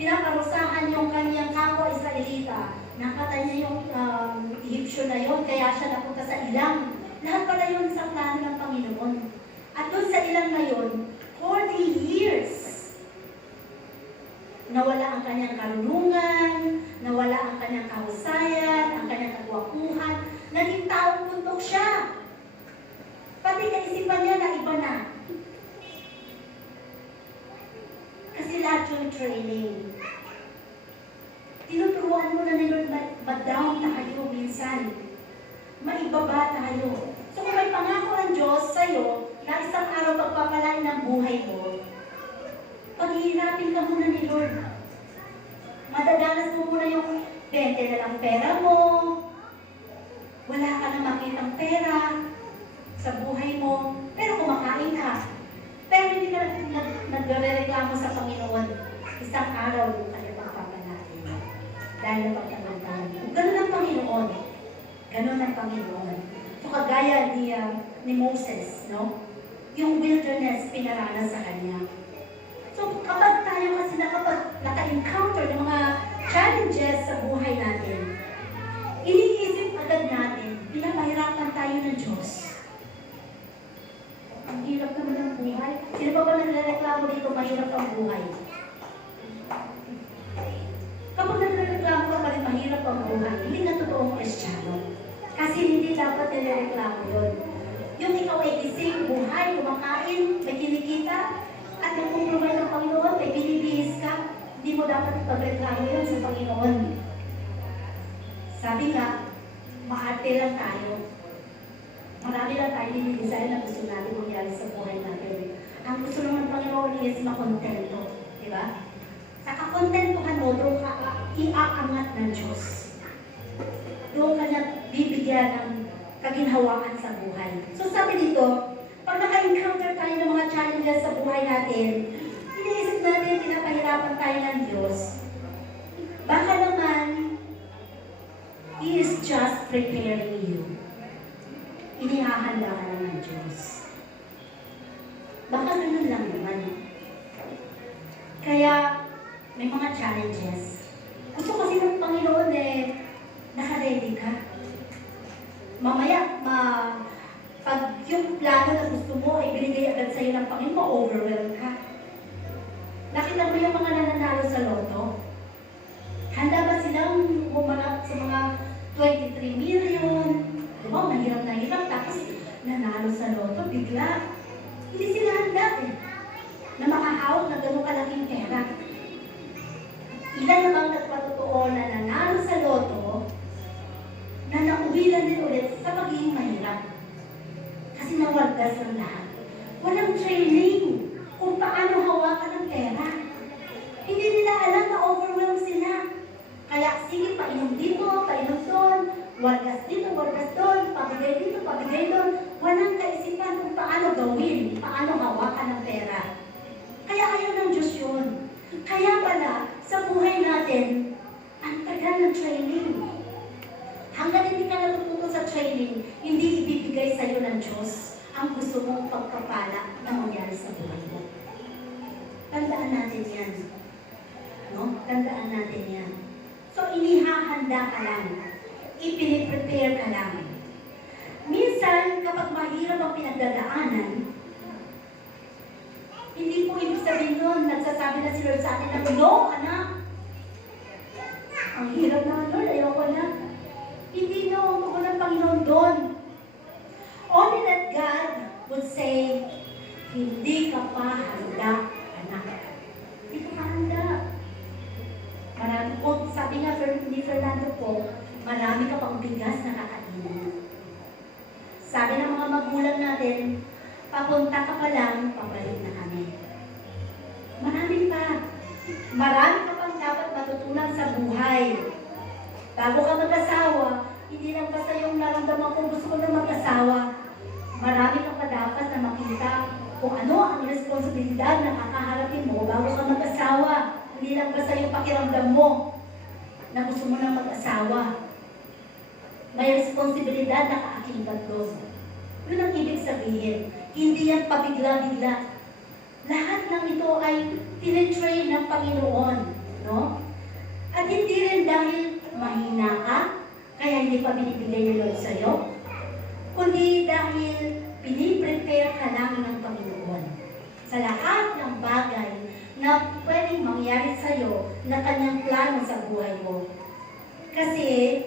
pinaparusahan yung kanyang kapwa Israelita, napatay niya yung Egyptian na yun, kaya siya napunta sa ilang. Lahat pala yun sa plano ng Panginoon. At doon sa ilang na yun, 40 years, nawala ang kanyang karunungan, nawala ang kanyang kahusayan, ang kanyang kagwapuhan, naging taong puntok siya. Pati kaisipan niya na iba na. Kasi lahat yung training. Tinuturuan mo na ni Lord, ma-down tayo minsan. Maibaba tayo. So kung may pangako ang Diyos sa'yo, na isang araw pagpapalain ng buhay mo, paghihirapin ka muna ni Lord. Madadanas mo muna yung 20 na lang pera mo, wala ka na makitang pera sa buhay mo, pero kumakain ka. Pero hindi ka nagre-reklamo sa Panginoon. Isang araw yung kanya pagpapalain. Dahil napagtagantahan mo. Ganun ang Panginoon. Ganun ang Panginoon. So kagaya ni Moses, no? Yung wilderness pinaranas sa kanya. So, kapag tayo kasi naka-encounter ng mga challenges sa buhay natin, iniisip agad natin, pinapahirapan tayo ng Diyos. Ang hirap naman ng buhay. Sino pa ba nagreklamo dito, mahirap ang buhay? Kapag nagreklamo ka pa rin, mahirap ang buhay, hindi na totoong Kristiyano. Kasi hindi dapat nireklamo yun. Yung ikaw ay gising, buhay, kumakain, may kinikita, at nagpuprovide ng Panginoon, may binibihis ka, hindi mo dapat ipagreklamo yun sa Panginoon. Sabi nga, maarte lang tayo. Marami lang tayo dinidesign na gusto natin mangyari sa buhay natin. Ang gusto naman ng Panginoon is makontento. Diba? Sa kakontentuhan mo, doon ka iaangat ng Diyos. Doon ka na bibigyan ng kaginhawaan sa buhay. So sabi dito, pag naka-encounter tayo ng mga challenges sa buhay natin, natin pinapahirapan tayo ng Diyos, baka naman, He is just preparing you. Inihahanda ka lang ng Diyos. Baka ganun lang naman. Kaya, may mga challenges. Gusto kasi ng Panginoon naka-ready ka. Mamaya, pag yung plano na gusto mo ay binigay agad sa'yo ng Panginoon, ma-overwhelm ka. Nakita mo yung mga nananalo sa loto? Handa ba silang humanap sa mga 23 million? Diba, mahirap, tapos nanalo sa loto, bigla. Hindi sila handa na makahawak na gano'ng kalaking pera. Ilan na bang nagpatotoo na nanalo sa loto na nauwi lang din ulit sa pagiging mahirap? Kasi nawaldas ang lahat. Walang training kung paano hawakan ng pera. Hindi nila alam na overwhelm sila. Kaya sige, painom dito, painom doon, walgas dito, walgas doon, pabigay dito, pabigay doon. Walang kaisipan kung paano gawin, paano hawakan ng pera. Kaya ayaw ng Diyos yun. Kaya pala, sa buhay natin, ang tagal ng training. Hanggang hindi ka natututo sa training, hindi ibibigay sa iyo ng Diyos ang gusto mong pagkapala na mangyari sa buhay mo. Tandaan natin yan. No? Tandaan natin yan. So, inihahanda ka lang. Ipiniprepare ka lang. Minsan, kapag mahirap ang pinagdadaanan, hindi po ibig sabihin nun, nagsasabi na si Lord sa atin na, no, anak. Ang hirap na, Lord, ayoko na. Hindi no, ang tugon ng Panginoon doon. Only that God would say, hindi ka pa handa, anak. Hindi ka pa handa. Marami po, sabi nga ni Fernando po, marami ka pang bigas na kakainin. Sabi ng mga magulang natin, papunta ka pa lang, pabalik na kami. Marami pa. Marami ka pang dapat matutunan sa buhay. Bago ka mag-asawa, hindi lang basta yung naramdaman kung gusto ko na mag-asawa. Marami ka pa dapat na makita kung ano ang responsibilidad na kakaharapin mo bago ka mag-asawa. Hindi lang basta yung pakiramdam mo na gusto mo na mag-asawa. May responsibilidad na kaakibat doon. Yun ang ibig sabihin. Hindi yan pabigla-bigla. Lahat ng ito ay tinitrain ng Panginoon. No? At hindi rin dahil mahina ka, kaya hindi pa binibigay ni Lord sa'yo, kundi dahil piniprepare ka lang ng Panginoon sa lahat ng bagay na pwedeng mangyari sa'yo na kanyang plano sa buhay mo. Kasi,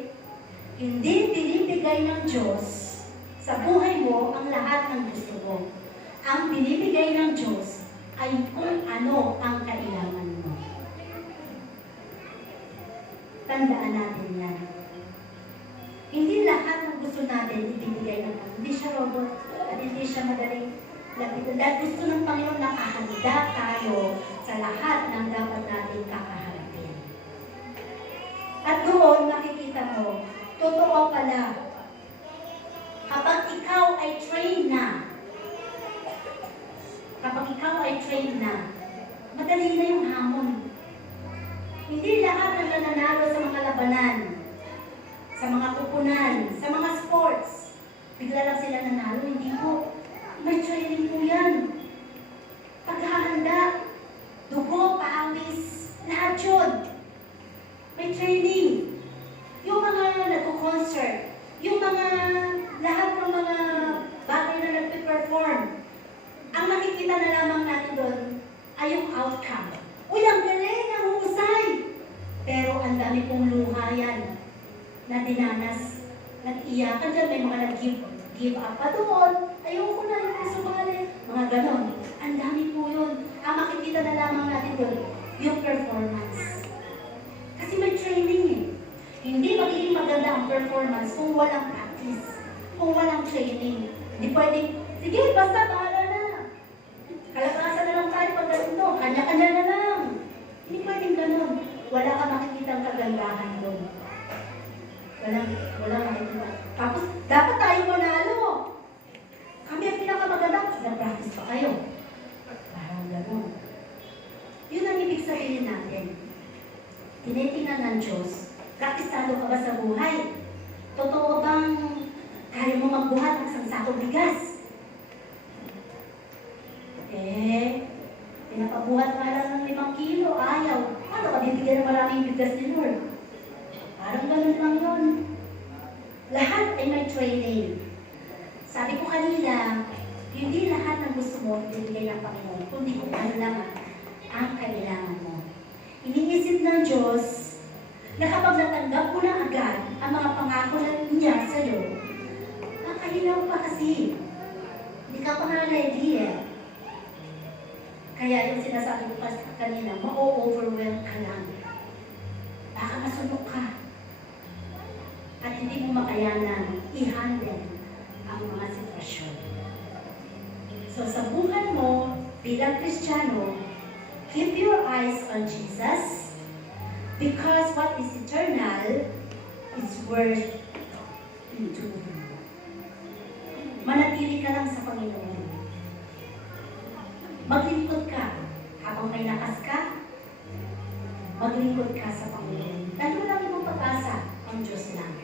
hindi binibigay ng Diyos sa buhay mo ang lahat ng gusto mo. Ang binibigay ng Diyos ay kung ano ang kailangan mo. Tandaan natin yan. Hindi lahat ng gusto natin ibibigay ng Panginoon. Hindi siya robot at hindi siya madaling lapitan. Dahil gusto ng Panginoon na kahanda tayo sa lahat ng dapat natin kakaharapin. At doon makikita mo, totoo pala, kapag ikaw ay trained na, madali na yung hamon. Hindi lahat ng nananalo sa mga labanan, sa mga kupunan, sa mga sports, bigla lang sila nanalo. Hindi po. May training po yan. Paghahanda, dugo, pawis, lahat yun. May training. Yung mga nagko-concert, yung mga lahat ng mga bagay na nagpe-perform, ang nakikita na lamang natin doon ay yung outcome. Uy, ang galing, ang husay! Pero ang dami pong luha yan na dinanas. Nag-iyakan dyan, may mga nag-give up pa doon. Ayoko na yung sumali. Mga ganon. Ang dami po yun. Ang makikita na lamang natin doon, yung performance. Kasi may training eh. Hindi magiging maganda ang performance kung walang practice, kung walang training. Hindi pwedeng, sige, basta bahala na. Kalakasan na lang tayo pag ganito. Kanya-kanya na lang. Hindi pwedeng ganon. Wala ka makikita ang kagandahan doon. Wala makikita. Tapos, dapat tayo manalo. Kami ang pinakamaganda. Nag-practice pa kayo. Parang gano'n. tinitingnan ng Diyos, praktisado ka ba sa buhay? Totoo bang kaya mo magbuhat ng isang sakong bigas? Pinapabuhat nga lang ng 5 kilo, ayaw. Ano ka bibigyan ng maraming bigas ni Lord? Parang ganun lang yun. Lahat ay may training. Sabi ko kanina, hindi lahat ng gusto mo ibibigay ng Panginoon, kundi kung ano lang ang kailangan mo. Iniisip ng Diyos na kapag natanggap mo na agad ang mga pangako niya sa iyo, nakahinaw pa kasi. Hindi ka pa nga ready eh. Kaya yung sinasabi ko kasi kanina, ma-overwhelm ka lang. Baka masunok ka. At hindi mo makayanan i-handle ang mga sitwasyon. So sa buhay mo bilang Kristiyano, keep your eyes on Jesus because what is eternal is worth enduring. Manatili ka lang sa Panginoon. Maglingkod ka habang may lakas ka. Maglingkod ka sa Panginoon. Dahil walang ibang pag-asa ang Diyos lang.